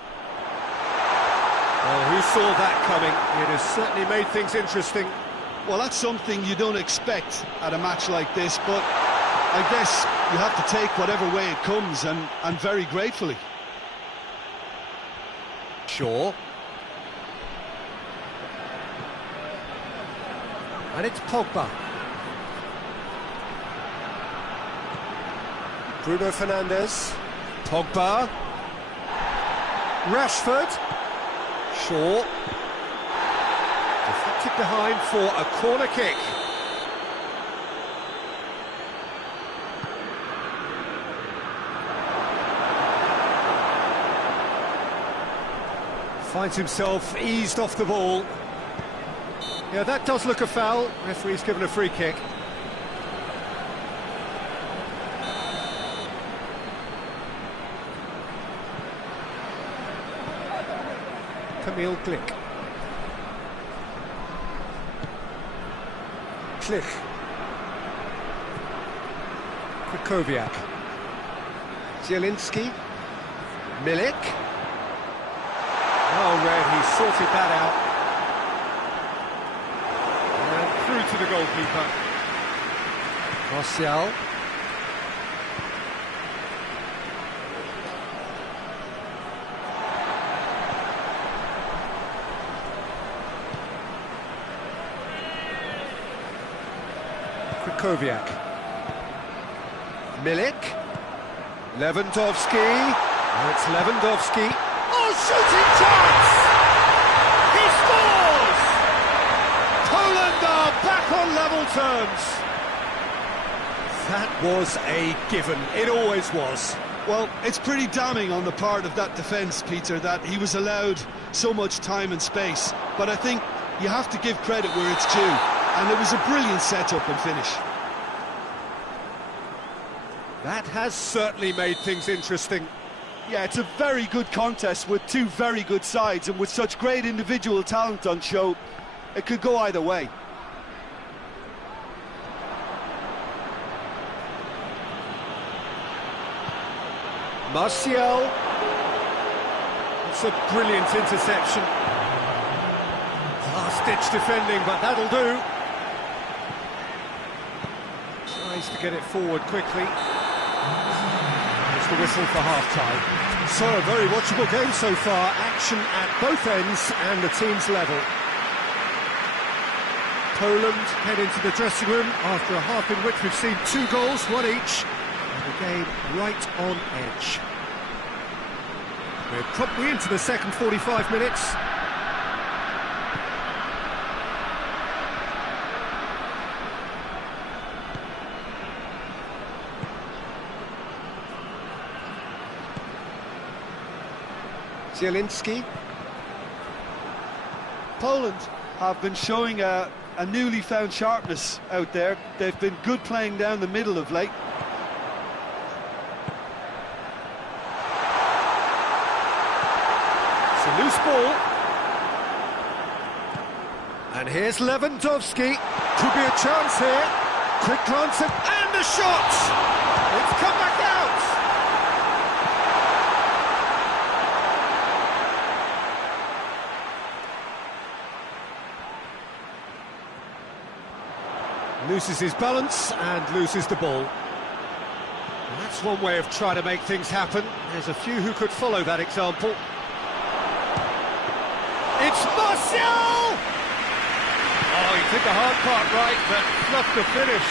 Well, who saw that coming? It has certainly made things interesting. Well, that's something you don't expect at a match like this, but I guess you have to take whatever way it comes, and very gratefully. Sure. And it's Pogba. Bruno Fernandes. Pogba. Rashford. Shaw. Deflected behind for a corner kick. Finds himself eased off the ball. Yeah, that does look a foul. Referee's given a free kick. Camille Glick. Klich. Krychowiak. Zielinski. Milik. Oh, Red, he sorted that out. And through to the goalkeeper. Martial. Krychowiak. Milik. Lewandowski. And it's Lewandowski. Oh, shooting chance! He scores! Poland are back on level terms. That was a given. It always was. Well, it's pretty damning on the part of that defence, Peter, that he was allowed so much time and space. But I think you have to give credit where it's due. And it was a brilliant setup and finish. That has certainly made things interesting. Yeah, it's a very good contest with two very good sides, and with such great individual talent on show, it could go either way. Martial. It's a brilliant interception. Last-ditch defending, but that'll do. Tries to get it forward quickly. There's the whistle for half-time. So, a very watchable game so far. Action at both ends and the team's level. Poland head into the dressing room after a half in which we've seen 2 goals, 1 each. And the game right on edge. We're promptly into the second 45 minutes. Zielinski. Poland have been showing a newly found sharpness out there. They've been good playing down the middle of late. It's a loose ball. And here's Lewandowski. Could be a chance here. Quick glance and a shot! It's come back out! Loses his balance and loses the ball. And that's one way of trying to make things happen. There's a few who could follow that example. It's Martial! Oh, he did the hard part right, but fluffed the finish.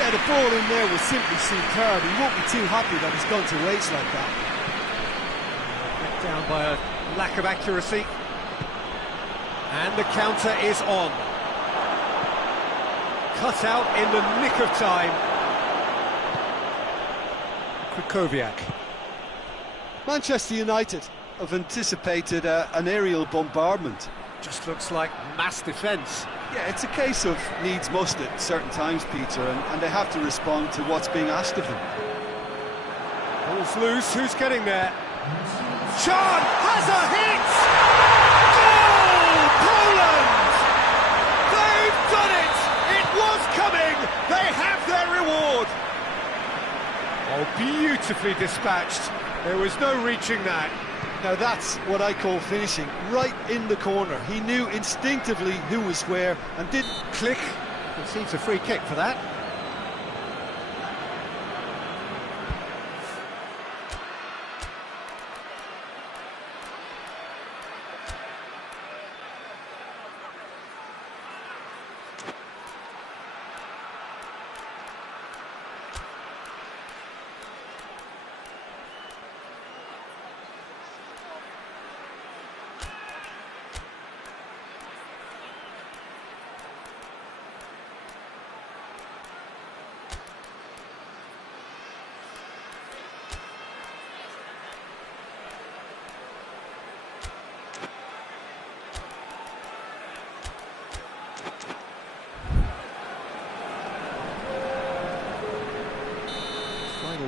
Yeah, the ball in there was simply superb. He won't be too happy that it's gone to waste like that. Let down by a lack of accuracy. And the counter is on. Cut out in the nick of time. Krychowiak. Manchester United have anticipated an aerial bombardment. Just looks like mass defence. Yeah, it's a case of needs must at certain times, Peter, and they have to respond to what's being asked of them. Ball's loose, who's getting there? Chan has a hit! Goal, Poland! They've done it! It was coming! They have their reward! Oh, beautifully dispatched. There was no reaching that. Now that's what I call finishing, right in the corner. He knew instinctively who was where and didn't Click. Receives a free kick for that.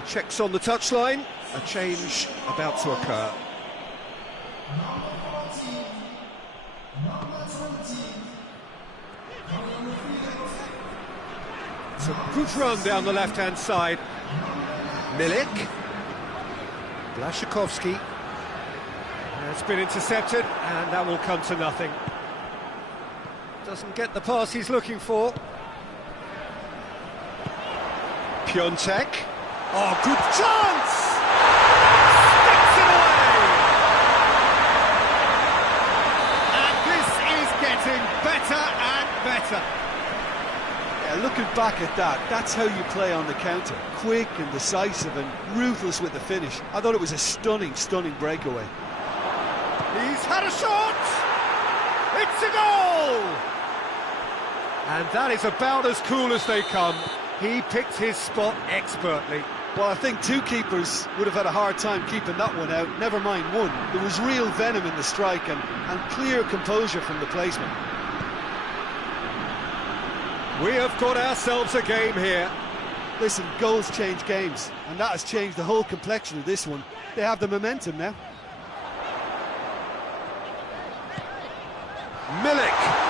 checks on the touchline, a change about to occur. It's a good run down the left-hand side. Milik. Blaszczykowski. It's been intercepted, and that will come to nothing. Doesn't get the pass he's looking for. Piontek. Oh, good chance! Sticks it away! And this is getting better and better. Yeah, looking back at that, that's how you play on the counter. Quick and decisive and ruthless with the finish. I thought it was a stunning, stunning breakaway. He's had a shot! It's a goal! And that is about as cool as they come. He picked his spot expertly. Well, I think two keepers would have had a hard time keeping that one out, never mind one. There was real venom in the strike and clear composure from the placement. We have got ourselves a game here. Listen, goals change games, and that has changed the whole complexion of this one. They have the momentum now. Milik.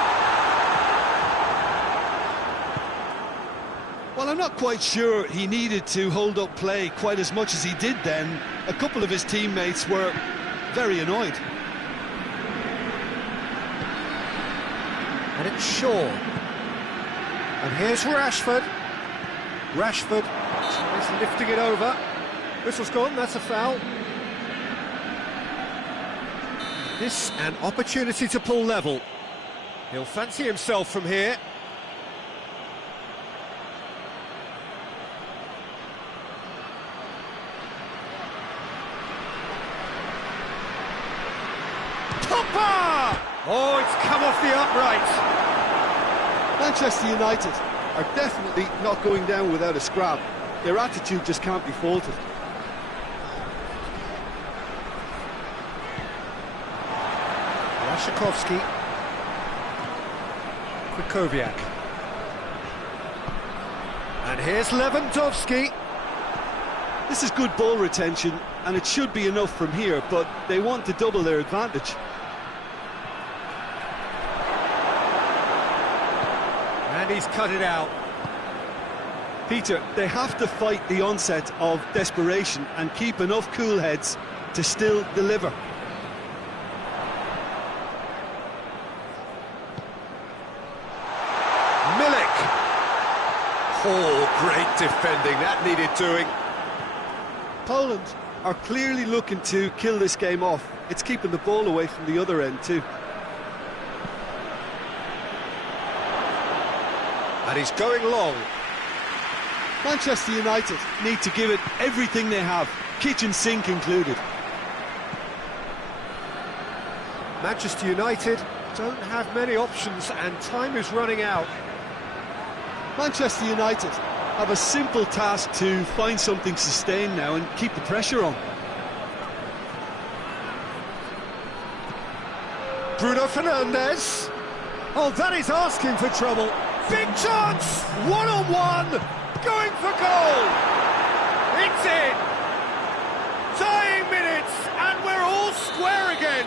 Well, I'm not quite sure he needed to hold up play quite as much as he did then. A couple of his teammates were very annoyed. And it's Shaw. And here's Rashford. Rashford is lifting it over. Whistle's gone, that's a foul. This an opportunity to pull level. He'll fancy himself from here. Topper! Oh, it's come off the upright. Manchester United are definitely not going down without a scrap. Their attitude just can't be faulted. Blaszczykowski. Krychowiak. And here's Lewandowski. This is good ball retention, and it should be enough from here, but they want to double their advantage. And he's cut it out. Peter, they have to fight the onset of desperation and keep enough cool heads to still deliver. Milik. Oh, great defending, that needed doing. Poland are clearly looking to kill this game off. It's keeping the ball away from the other end too. And he's going long. Manchester United need to give it everything they have, kitchen sink included. Manchester United don't have many options and time is running out. Manchester United have a simple task to find something sustained now and keep the pressure on. Bruno Fernandes. Oh, that is asking for trouble. Big chance! One-on-one! Going for goal! It's in! Dying minutes, and we're all square again!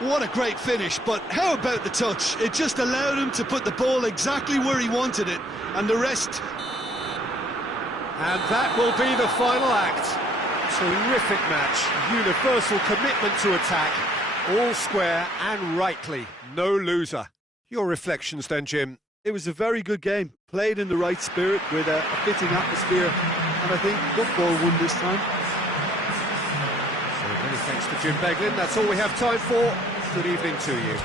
What a great finish, but how about the touch? It just allowed him to put the ball exactly where he wanted it, and the rest. And that will be the final act. Terrific match, universal commitment to attack, all square and rightly, no loser. Your reflections then, Jim? It was a very good game, played in the right spirit with a fitting atmosphere, and I think football won this time. So many thanks to Jim Beglin. That's all we have time for. Good evening to you.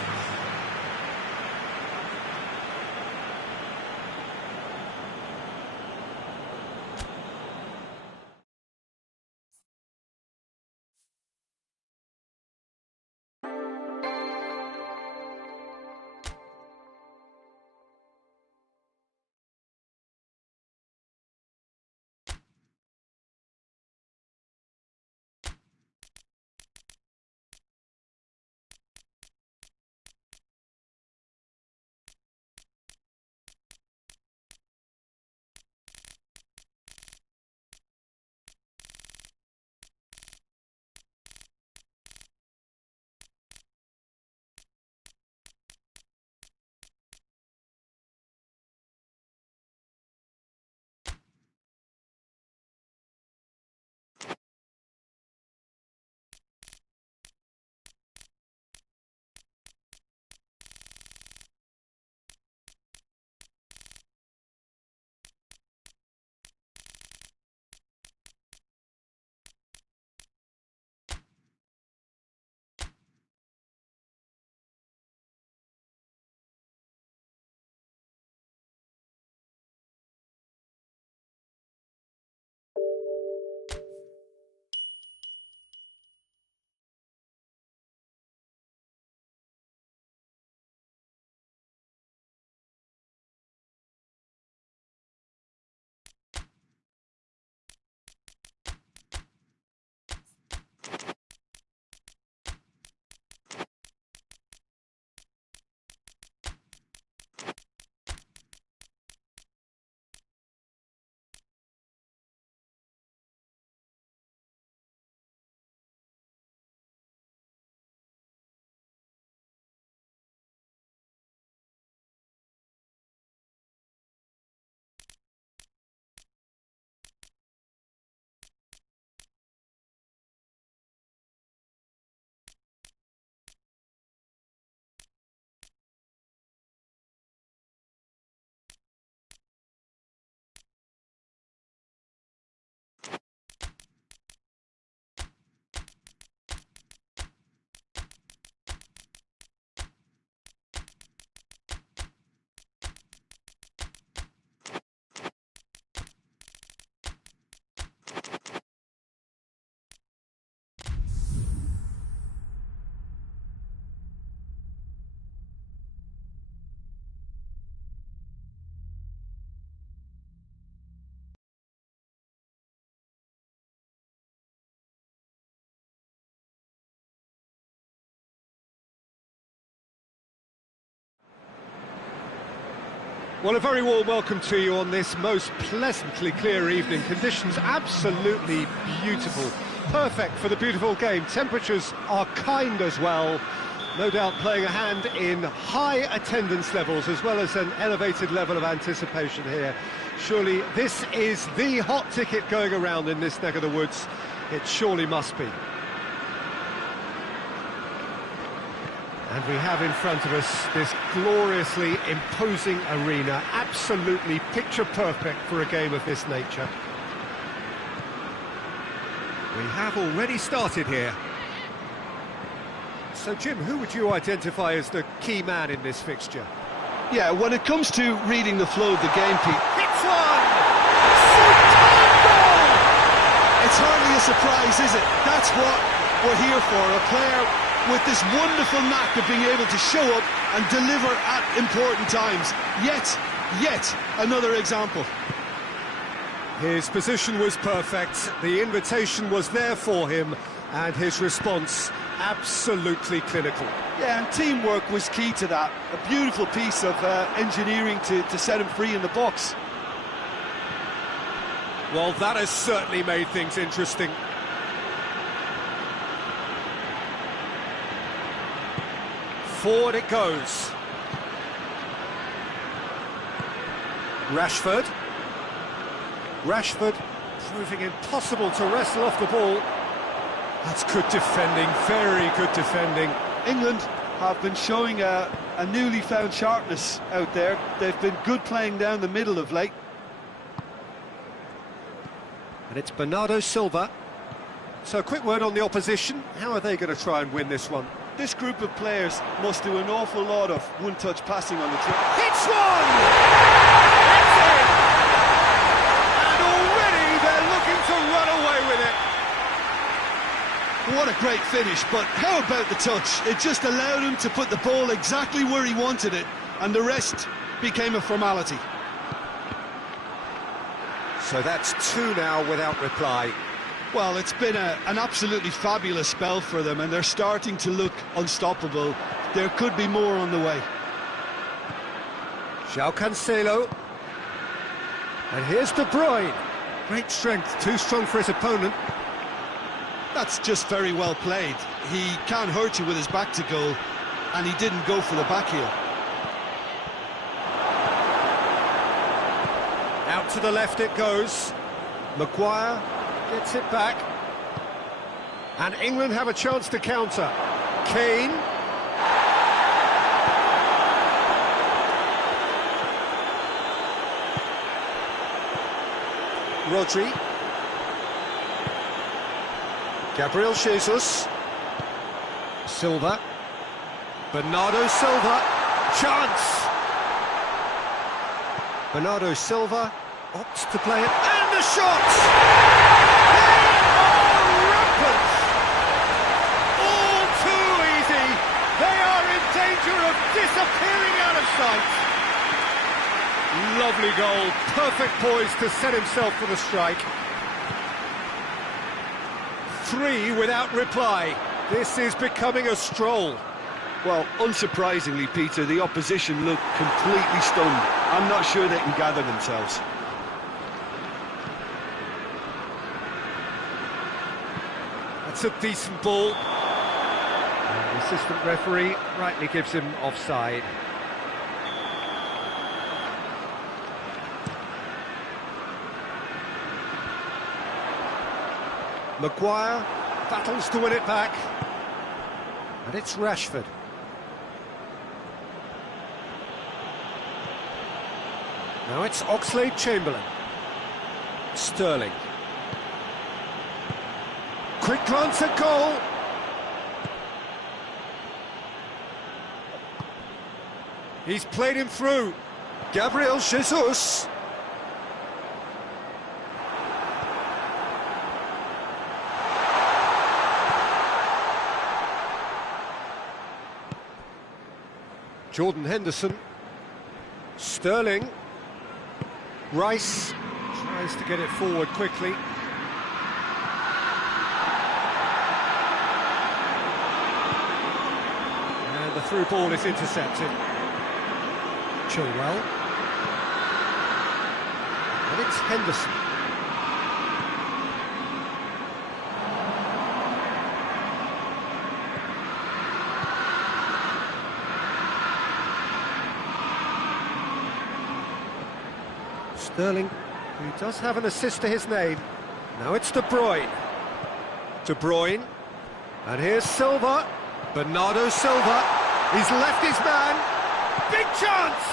Well, a very warm welcome to you on this most pleasantly clear evening. Conditions absolutely beautiful. Perfect for the beautiful game. Temperatures are kind as well. No doubt playing a hand in high attendance levels as well as an elevated level of anticipation here. Surely this is the hot ticket going around in this neck of the woods. It surely must be. And we have in front of us this gloriously imposing arena, absolutely picture perfect for a game of this nature. We have already started here. So, Jim, who would you identify as the key man in this fixture? Yeah, when it comes to reading the flow of the game, Pete... Hits one! Superb goal! It's hardly a surprise, is it? That's what we're here for, a player with this wonderful knack of being able to show up and deliver at important times. Yet another example. His position was perfect, the invitation was there for him, and his response absolutely clinical. Yeah, and teamwork was key to that. A beautiful piece of engineering to set him free in the box. Well, that has certainly made things interesting. Forward it goes. Rashford proving impossible to wrestle off the ball. That's good defending, very good defending. England have been showing a newly found sharpness out there. They've been good playing down the middle of late. And it's Bernardo Silva. So a quick word on the opposition. How are they going to try and win this one? This group of players must do an awful lot of one-touch passing on the trip. Hits one! That's it! And already they're looking to run away with it. What a great finish, but how about the touch? It just allowed him to put the ball exactly where he wanted it, and the rest became a formality. So that's two now without reply. Well, it's been an absolutely fabulous spell for them, and they're starting to look unstoppable. There could be more on the way. João Cancelo. And here's De Bruyne. Great strength, too strong for his opponent. That's just very well played. He can't hurt you with his back to goal, and he didn't go for the back heel. Out to the left it goes. Maguire gets it back. And England have a chance to counter. Kane. Rodri. Gabriel Jesus. Silva. Bernardo Silva. Chance. Bernardo Silva opts to play it. And the shots! They are rampant! All too easy. They are in danger of disappearing out of sight. Lovely goal. Perfect poise to set himself for the strike. 3 without reply. This is becoming a stroll. Well, unsurprisingly, Peter, the opposition look completely stunned. I'm not sure they can gather themselves. That's a decent ball. And the assistant referee rightly gives him offside. Maguire battles to win it back. And it's Rashford. Now it's Oxlade-Chamberlain. Sterling. Quick glance at goal. He's played him through. Gabriel Jesus. Jordan Henderson. Sterling. Rice tries to get it forward quickly. And the through ball is intercepted. Chilwell. And it's Henderson. Sterling, who does have an assist to his name. Now it's De Bruyne. De Bruyne. And here's Silva. Bernardo Silva. He's left his man. Big chance!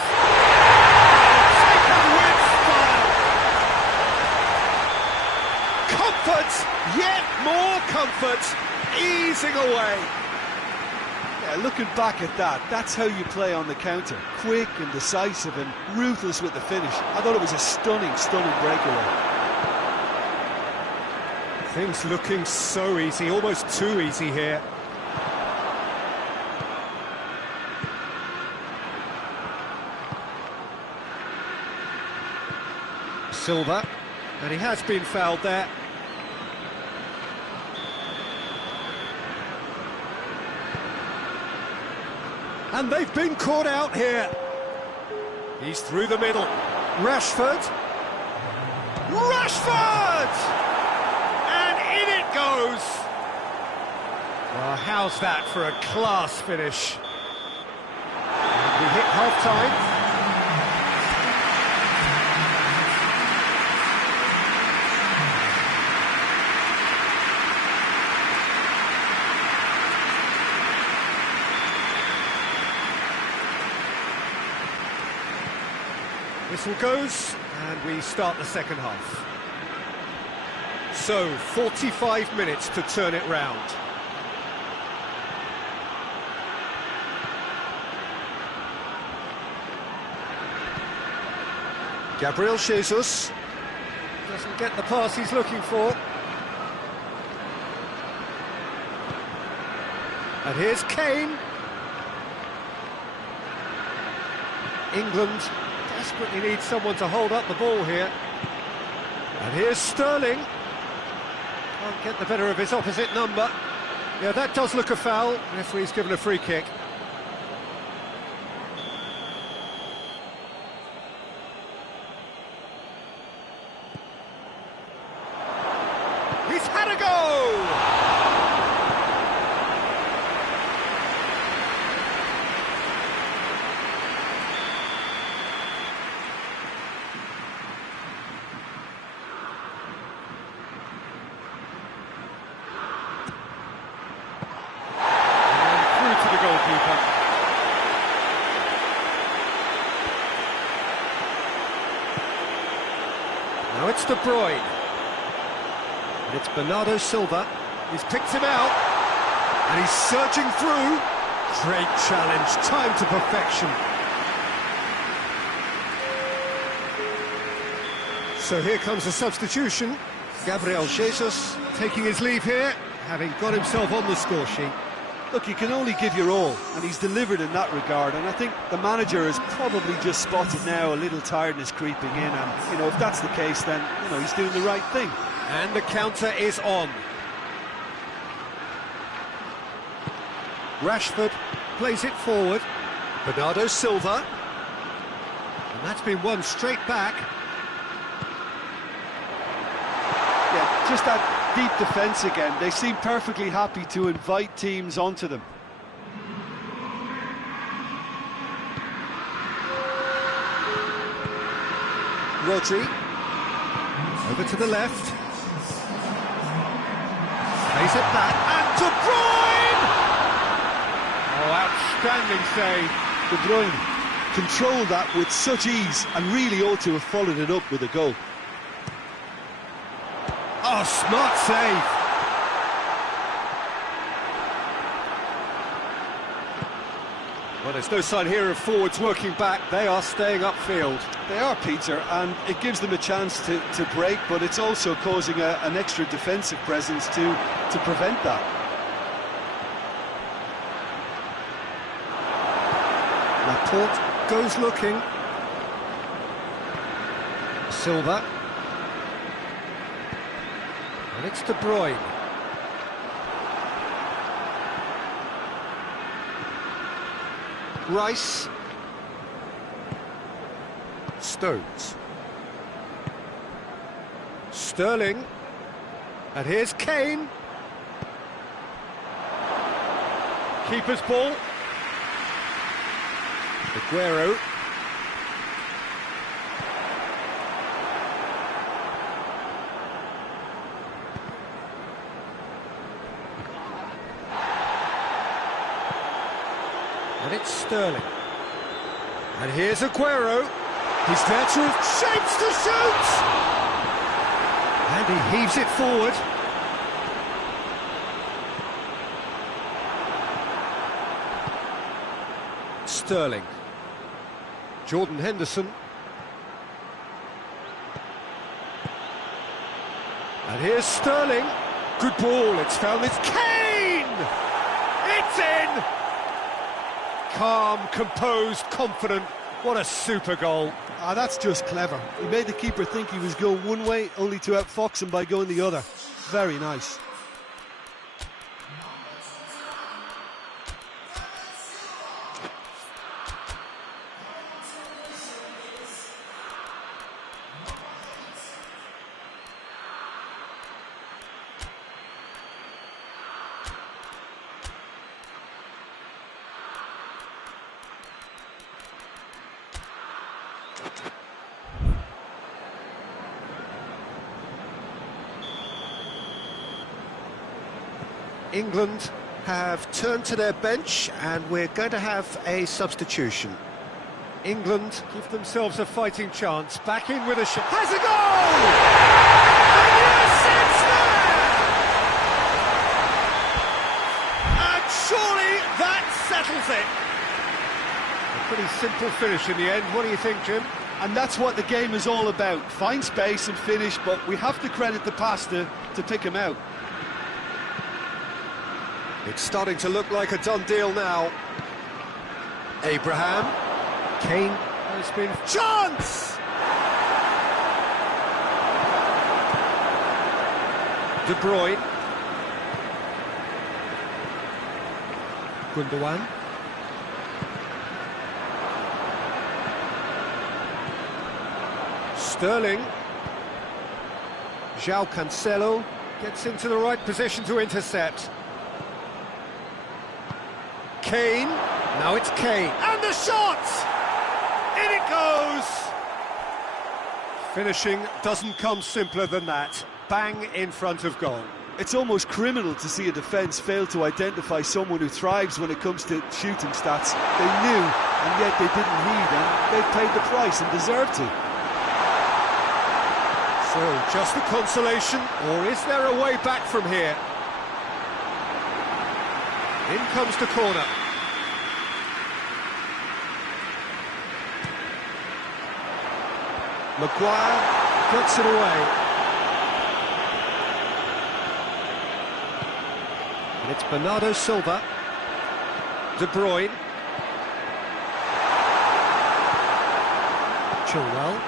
Taken with style. Comfort, yet more comfort, easing away. Yeah, looking back at that, that's how you play on the counter. Quick and decisive and ruthless with the finish. I thought it was a stunning, stunning breakaway. Things looking so easy, almost too easy here. Silva, and he has been fouled there. And they've been caught out here. He's through the middle. Rashford. Rashford! And in it goes. Well, how's that for a class finish? And we hit half-time. Whistle goes, and we start the second half. So, 45 minutes to turn it round. Gabriel Jesus doesn't get the pass he's looking for. And here's Kane. England desperately needs someone to hold up the ball here. And here's Sterling. Can't get the better of his opposite number. Yeah, that does look a foul. Referee's given a free kick. He's had a go! Now it's De Bruyne. And it's Bernardo Silva. He's picked him out. And he's surging through. Great challenge, time to perfection. So here comes a substitution. Gabriel Jesus taking his leave here, having got himself on the score sheet. Look, you can only give your all, and he's delivered in that regard, and I think the manager has probably just spotted now a little tiredness creeping in, and, you know, if that's the case, then, you know, he's doing the right thing. And the counter is on. Rashford plays it forward. Bernardo Silva. And that's been won straight back. Yeah, just that deep defence again. They seem perfectly happy to invite teams onto them. Rodri. Over to the left. Plays it back. And De Bruyne! Oh, outstanding save. De Bruyne controlled that with such ease and really ought to have followed it up with a goal. Oh, smart save. Well, there's no sign here of forwards working back. They are staying upfield. They are, Peter, and it gives them a chance to break, but it's also causing an extra defensive presence to prevent that. Laporte goes looking. Silva. And it's De Bruyne. Rice. Stones. Sterling. And here's Kane. Keeper's ball. Aguero. And it's Sterling. And here's Aguero. He's there to shapes to shoot! And he heaves it forward. Sterling. Jordan Henderson. And here's Sterling. Good ball, it's found its Kane! It's in! Calm, composed, confident. What a super goal. Ah, that's just clever. He made the keeper think he was going one way, only to outfox him by going the other. Very nice. England have turned to their bench and we're going to have a substitution. England give themselves a fighting chance. Back in with a shot. Has a goal! And yes, it's there! And surely that settles it. A pretty simple finish in the end. What do you think, Jim? And that's what the game is all about. Find space and finish, but we have to credit the pass to pick him out. It's starting to look like a done deal now. Abraham. Kane has been... Chance! De Bruyne. Gundogan. Sterling. João Cancelo gets into the right position to intercept. Kane, now it's Kane, and the shot! In it goes! Finishing doesn't come simpler than that. Bang in front of goal. It's almost criminal to see a defence fail to identify someone who thrives when it comes to shooting stats. They knew, and yet they didn't heed, and they've paid the price and deserve to. So, just a consolation, or is there a way back from here? In comes the corner. Maguire gets it away. And it's Bernardo Silva. De Bruyne. Chilwell.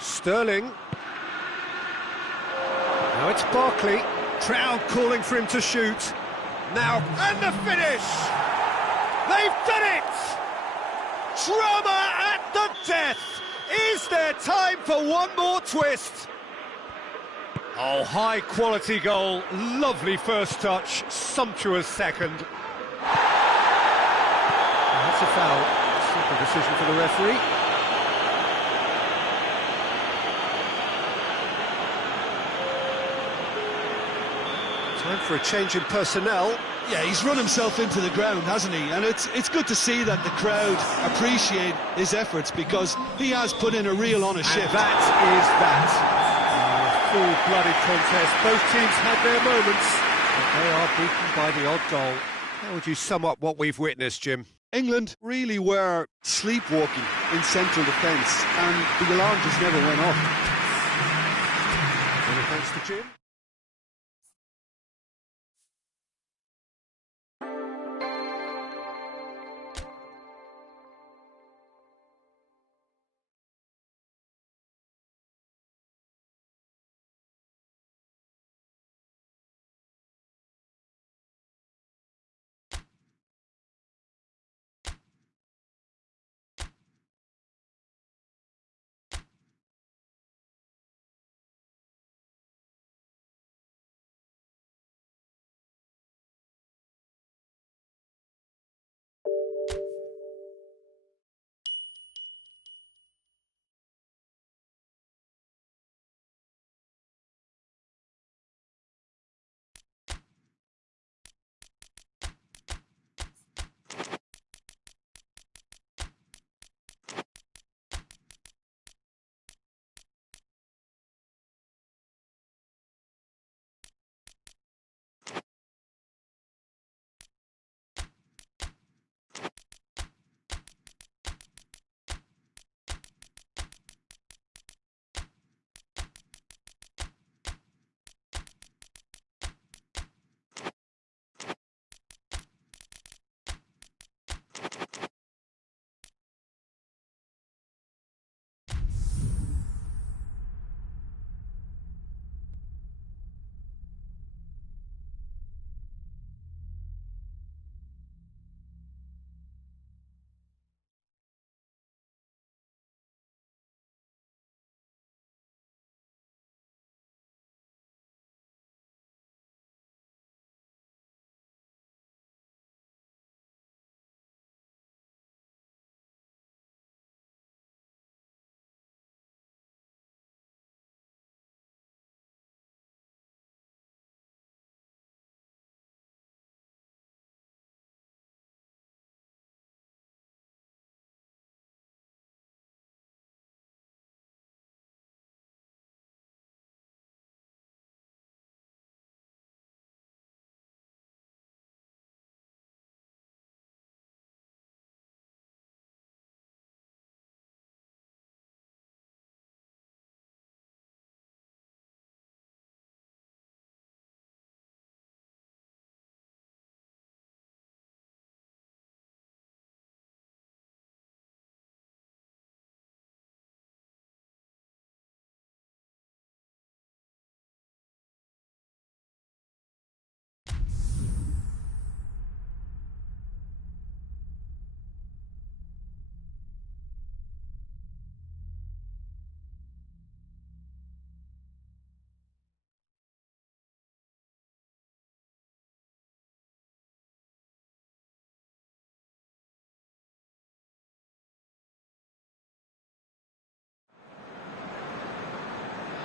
Sterling. Now it's Barkley. Crowd calling for him to shoot. Now, and the finish! They've done it! Drama at the death! Is there time for one more twist? Oh, high-quality goal. Lovely first touch. Sumptuous second. That's a foul. Simple decision for the referee. Time for a change in personnel. Yeah, he's run himself into the ground, hasn't he? And it's good to see that the crowd appreciate his efforts because he has put in a real honest shift. And that is that. A full-blooded contest. Both teams had their moments, but they are beaten by the odd goal. How would you sum up what we've witnessed, Jim? England really were sleepwalking in central defence, and the alarm just never went off. Many thanks to Jim.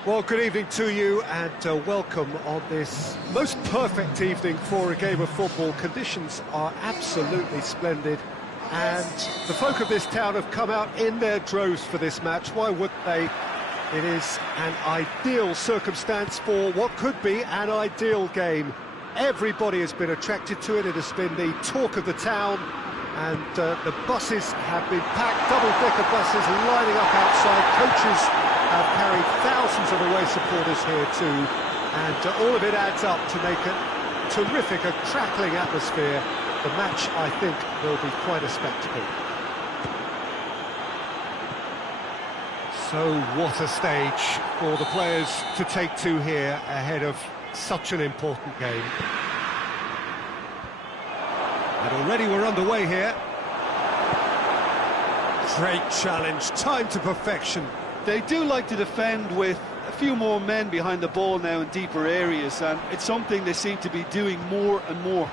Well, good evening to you and welcome on this most perfect evening for a game of football. Conditions are absolutely splendid and the folk of this town have come out in their droves for this match. Why would they? It is an ideal circumstance for what could be an ideal game. Everybody has been attracted to it. It has been the talk of the town, and the buses have been packed, double-decker buses lining up outside. Coaches have carried thousands of away supporters here too, and all of it adds up to make a terrific, a crackling atmosphere. The match, I think, will be quite a spectacle. So what a stage for the players to take to here ahead of such an important game. And already we're underway here. Great challenge, time to perfection. They do like to defend with a few more men behind the ball now in deeper areas, and it's something they seem to be doing more and more.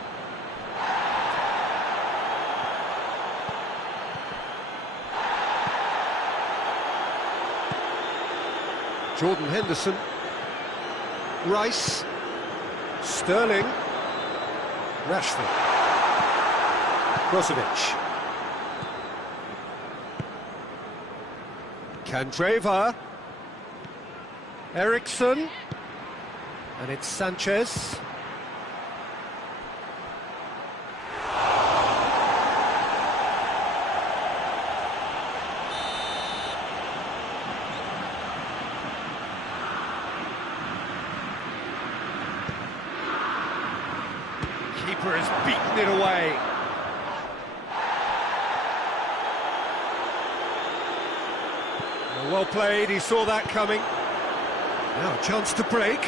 Jordan Henderson, Rice, Sterling, Rashford, Brozovic, Candreva, Eriksson, and it's Sanchez. Keeper has beaten it away. Well played, he saw that coming. Now a chance to break.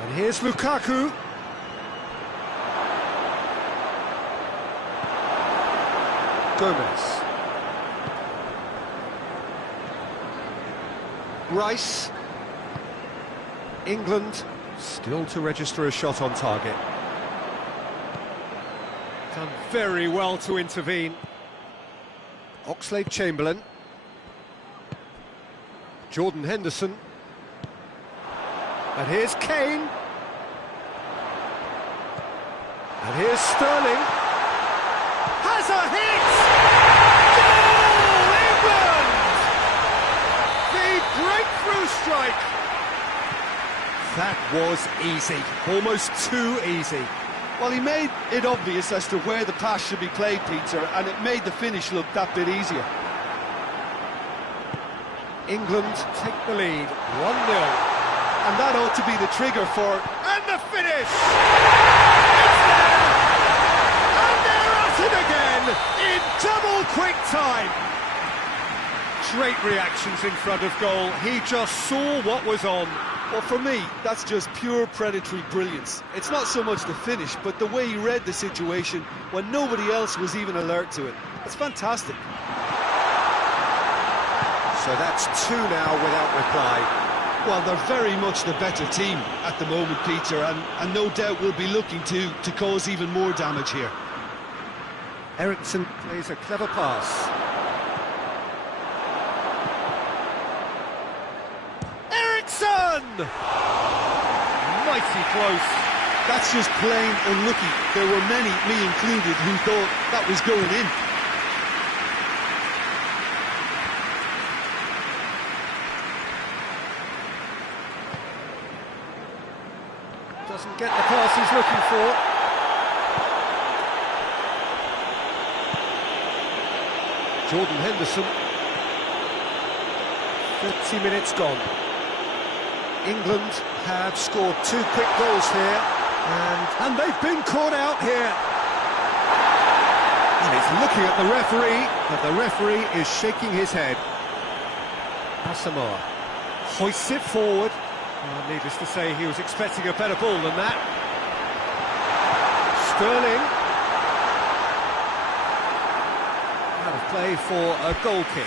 And here's Lukaku. Gomez. Rice. England still to register a shot on target. Done very well to intervene. Oxlade-Chamberlain. Jordan Henderson. And here's Kane. And here's Sterling. Has a hit! Goal, England! The breakthrough strike. That was easy, almost too easy. Well, he made it obvious as to where the pass should be played, Peter, and it made the finish look that bit easier. England take the lead, 1-0. And that ought to be the trigger for... And the finish! It's there! And they're at it again, in double quick time! Great reactions in front of goal, he just saw what was on. Well, for me, that's just pure predatory brilliance. It's not so much the finish, but the way he read the situation when nobody else was even alert to it. It's fantastic. So that's two now without reply. Well, they're very much the better team at the moment, Peter, and no doubt will be looking to cause even more damage here. Eriksson plays a clever pass. Mighty close. That's just plain unlucky. There were many, me included, who thought that was going in. Doesn't get the pass he's looking for. Jordan Henderson. 30 minutes gone. England have scored two quick goals here, and they've been caught out here. And he's looking at the referee, but the referee is shaking his head. Asamoah hoists it forward. Well, needless to say, he was expecting a better ball than that. Sterling. Out of play for a goal kick.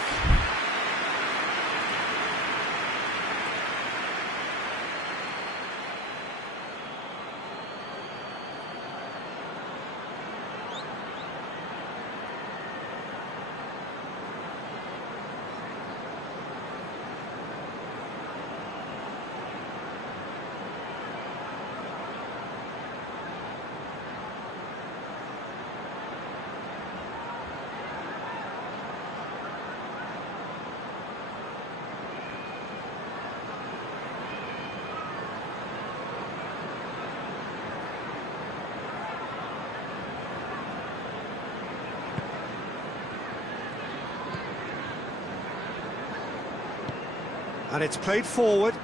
And it's played forward.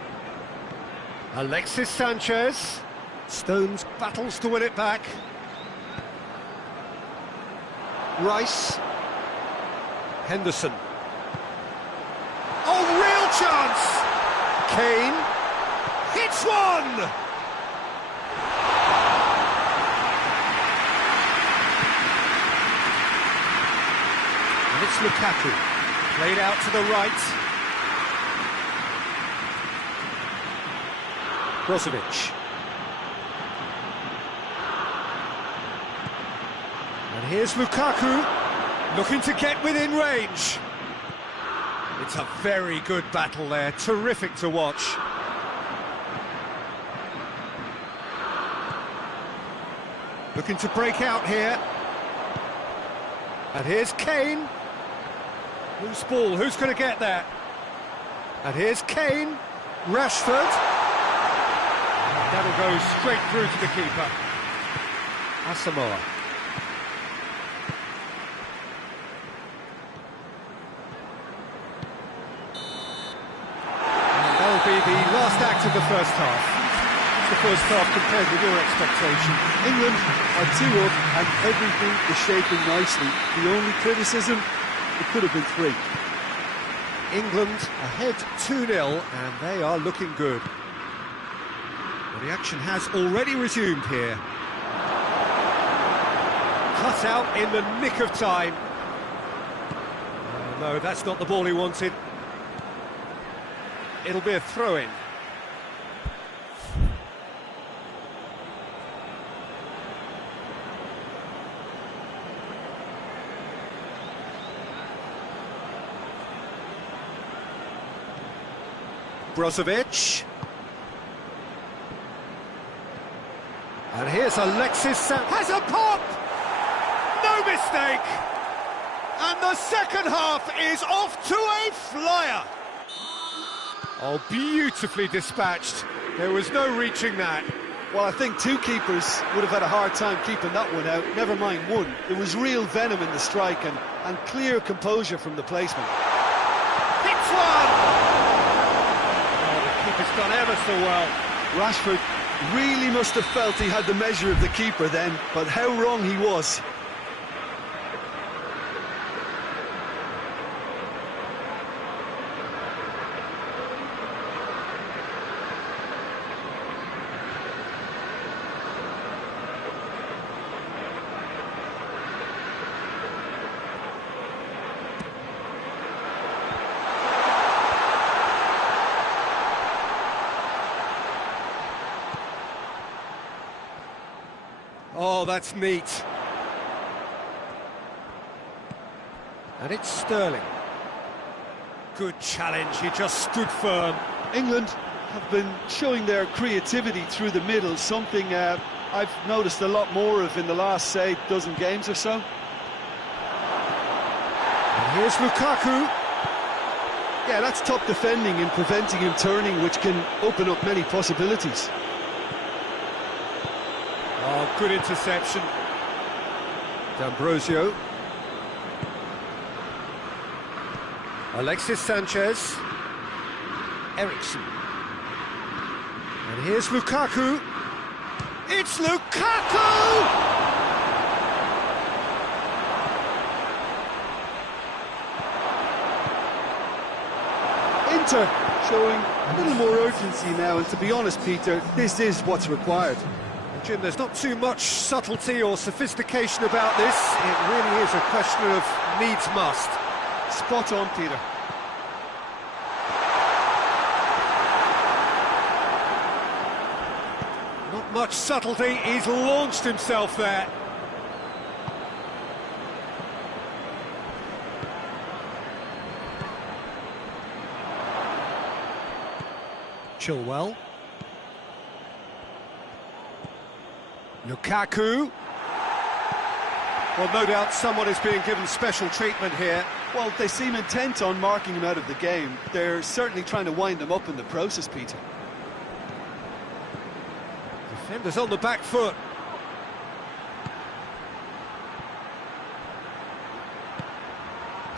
Alexis Sanchez. Stones battles to win it back. Rice. Henderson. Oh, real chance! Kane. Hits one! And it's Lukaku. Played out to the right. Brozovic. And here's Lukaku, looking to get within range. It's a very good battle there, terrific to watch. Looking to break out here. And here's Kane. Loose ball, who's going to get that? And here's Kane. Rashford. That'll go straight through to the keeper. Asamoah. And that'll be the last act of the first half. What's the first half compared with your expectation? England are 2 up and everything is shaping nicely. The only criticism, it could have been 3. England ahead 2-0 and they are looking good. Well, the action has already resumed here. Cut out in the nick of time. Oh, no, that's not the ball he wanted. It'll be a throw-in. Brozovic. And here's Alexis Sanchez. Has a pop! No mistake! And the second half is off to a flyer! Oh, beautifully dispatched. There was no reaching that. Well, I think 2 keepers would have had a hard time keeping that one out, never mind 1. There was real venom in the strike and clear composure from the placement. Hits one! Oh, the keeper's done ever so well. Rashford really must have felt he had the measure of the keeper then, but how wrong he was. Oh, that's neat. And it's Sterling. Good challenge, he just stood firm. England have been showing their creativity through the middle, something I've noticed a lot more of in the last, say, dozen games or so. And here's Lukaku. Yeah, that's top defending and preventing him turning, which can open up many possibilities. Oh, good interception. D'Ambrosio. Alexis Sanchez. Eriksen. And here's Lukaku. It's Lukaku! Inter showing a little more urgency now, and to be honest, Peter, this is what's required. Jim, there's not too much subtlety or sophistication about this. It really is a question of needs must. Spot on, Peter. Not much subtlety, he's launched himself there. Chilwell. Lukaku. Well, no doubt someone is being given special treatment here. Well, they seem intent on marking him out of the game. They're certainly trying to wind him up in the process, Peter. Defenders on the back foot.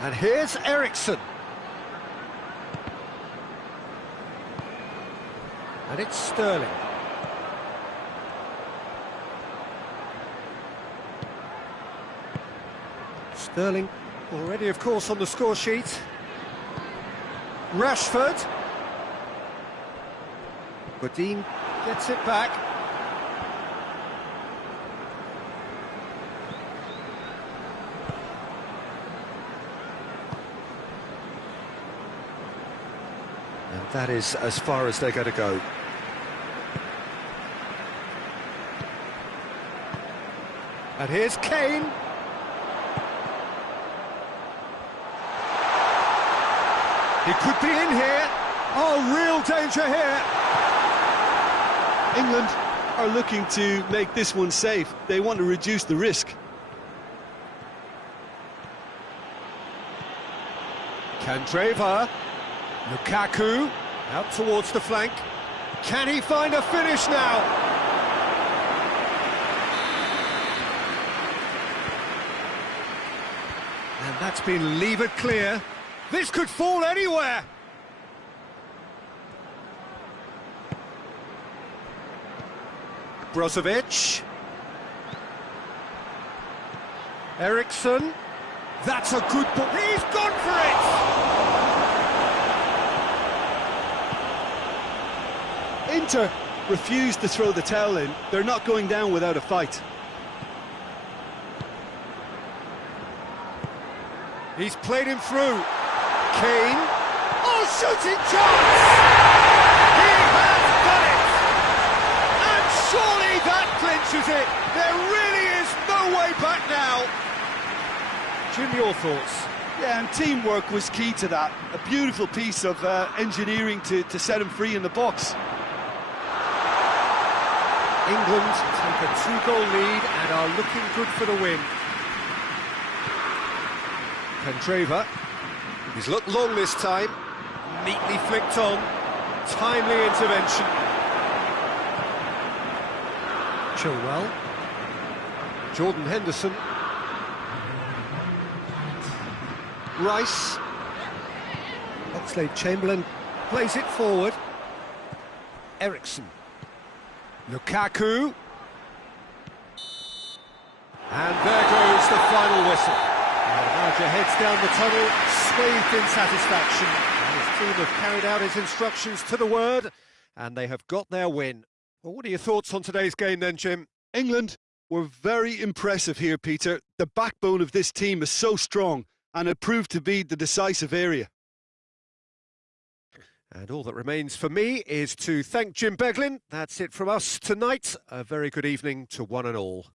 And here's Eriksen. And it's Sterling. Sterling already, of course, on the score sheet. Rashford. Godin gets it back. And that is as far as they're going to go. And here's Kane. He could be in here. Oh, real danger here. England are looking to make this one safe. They want to reduce the risk. Candreva. Lukaku. Out towards the flank. Can he find a finish now? And that's been levered clear. This could fall anywhere. Brozovic. Eriksson. That's a good ball. He's gone for it! Inter refuse to throw the towel in. They're not going down without a fight. He's played him through. Kane. Oh, shooting chance! He has done it! And surely that clinches it. There really is no way back now. Jim, your thoughts? Yeah, and teamwork was key to that. A beautiful piece of engineering to set him free in the box. England take a 2-goal lead and are looking good for the win. Candreva. He's looked long this time. Neatly flicked on. Timely intervention. Chilwell. Jordan Henderson. Rice. Oxlade-Chamberlain plays it forward. Eriksson. Lukaku. And there goes the final whistle. And the manager heads down the tunnel, swathed in satisfaction. And his team have carried out his instructions to the word, and they have got their win. Well, what are your thoughts on today's game then, Jim? England were very impressive here, Peter. The backbone of this team is so strong, and it proved to be the decisive area. And all that remains for me is to thank Jim Beglin. That's it from us tonight. A very good evening to one and all.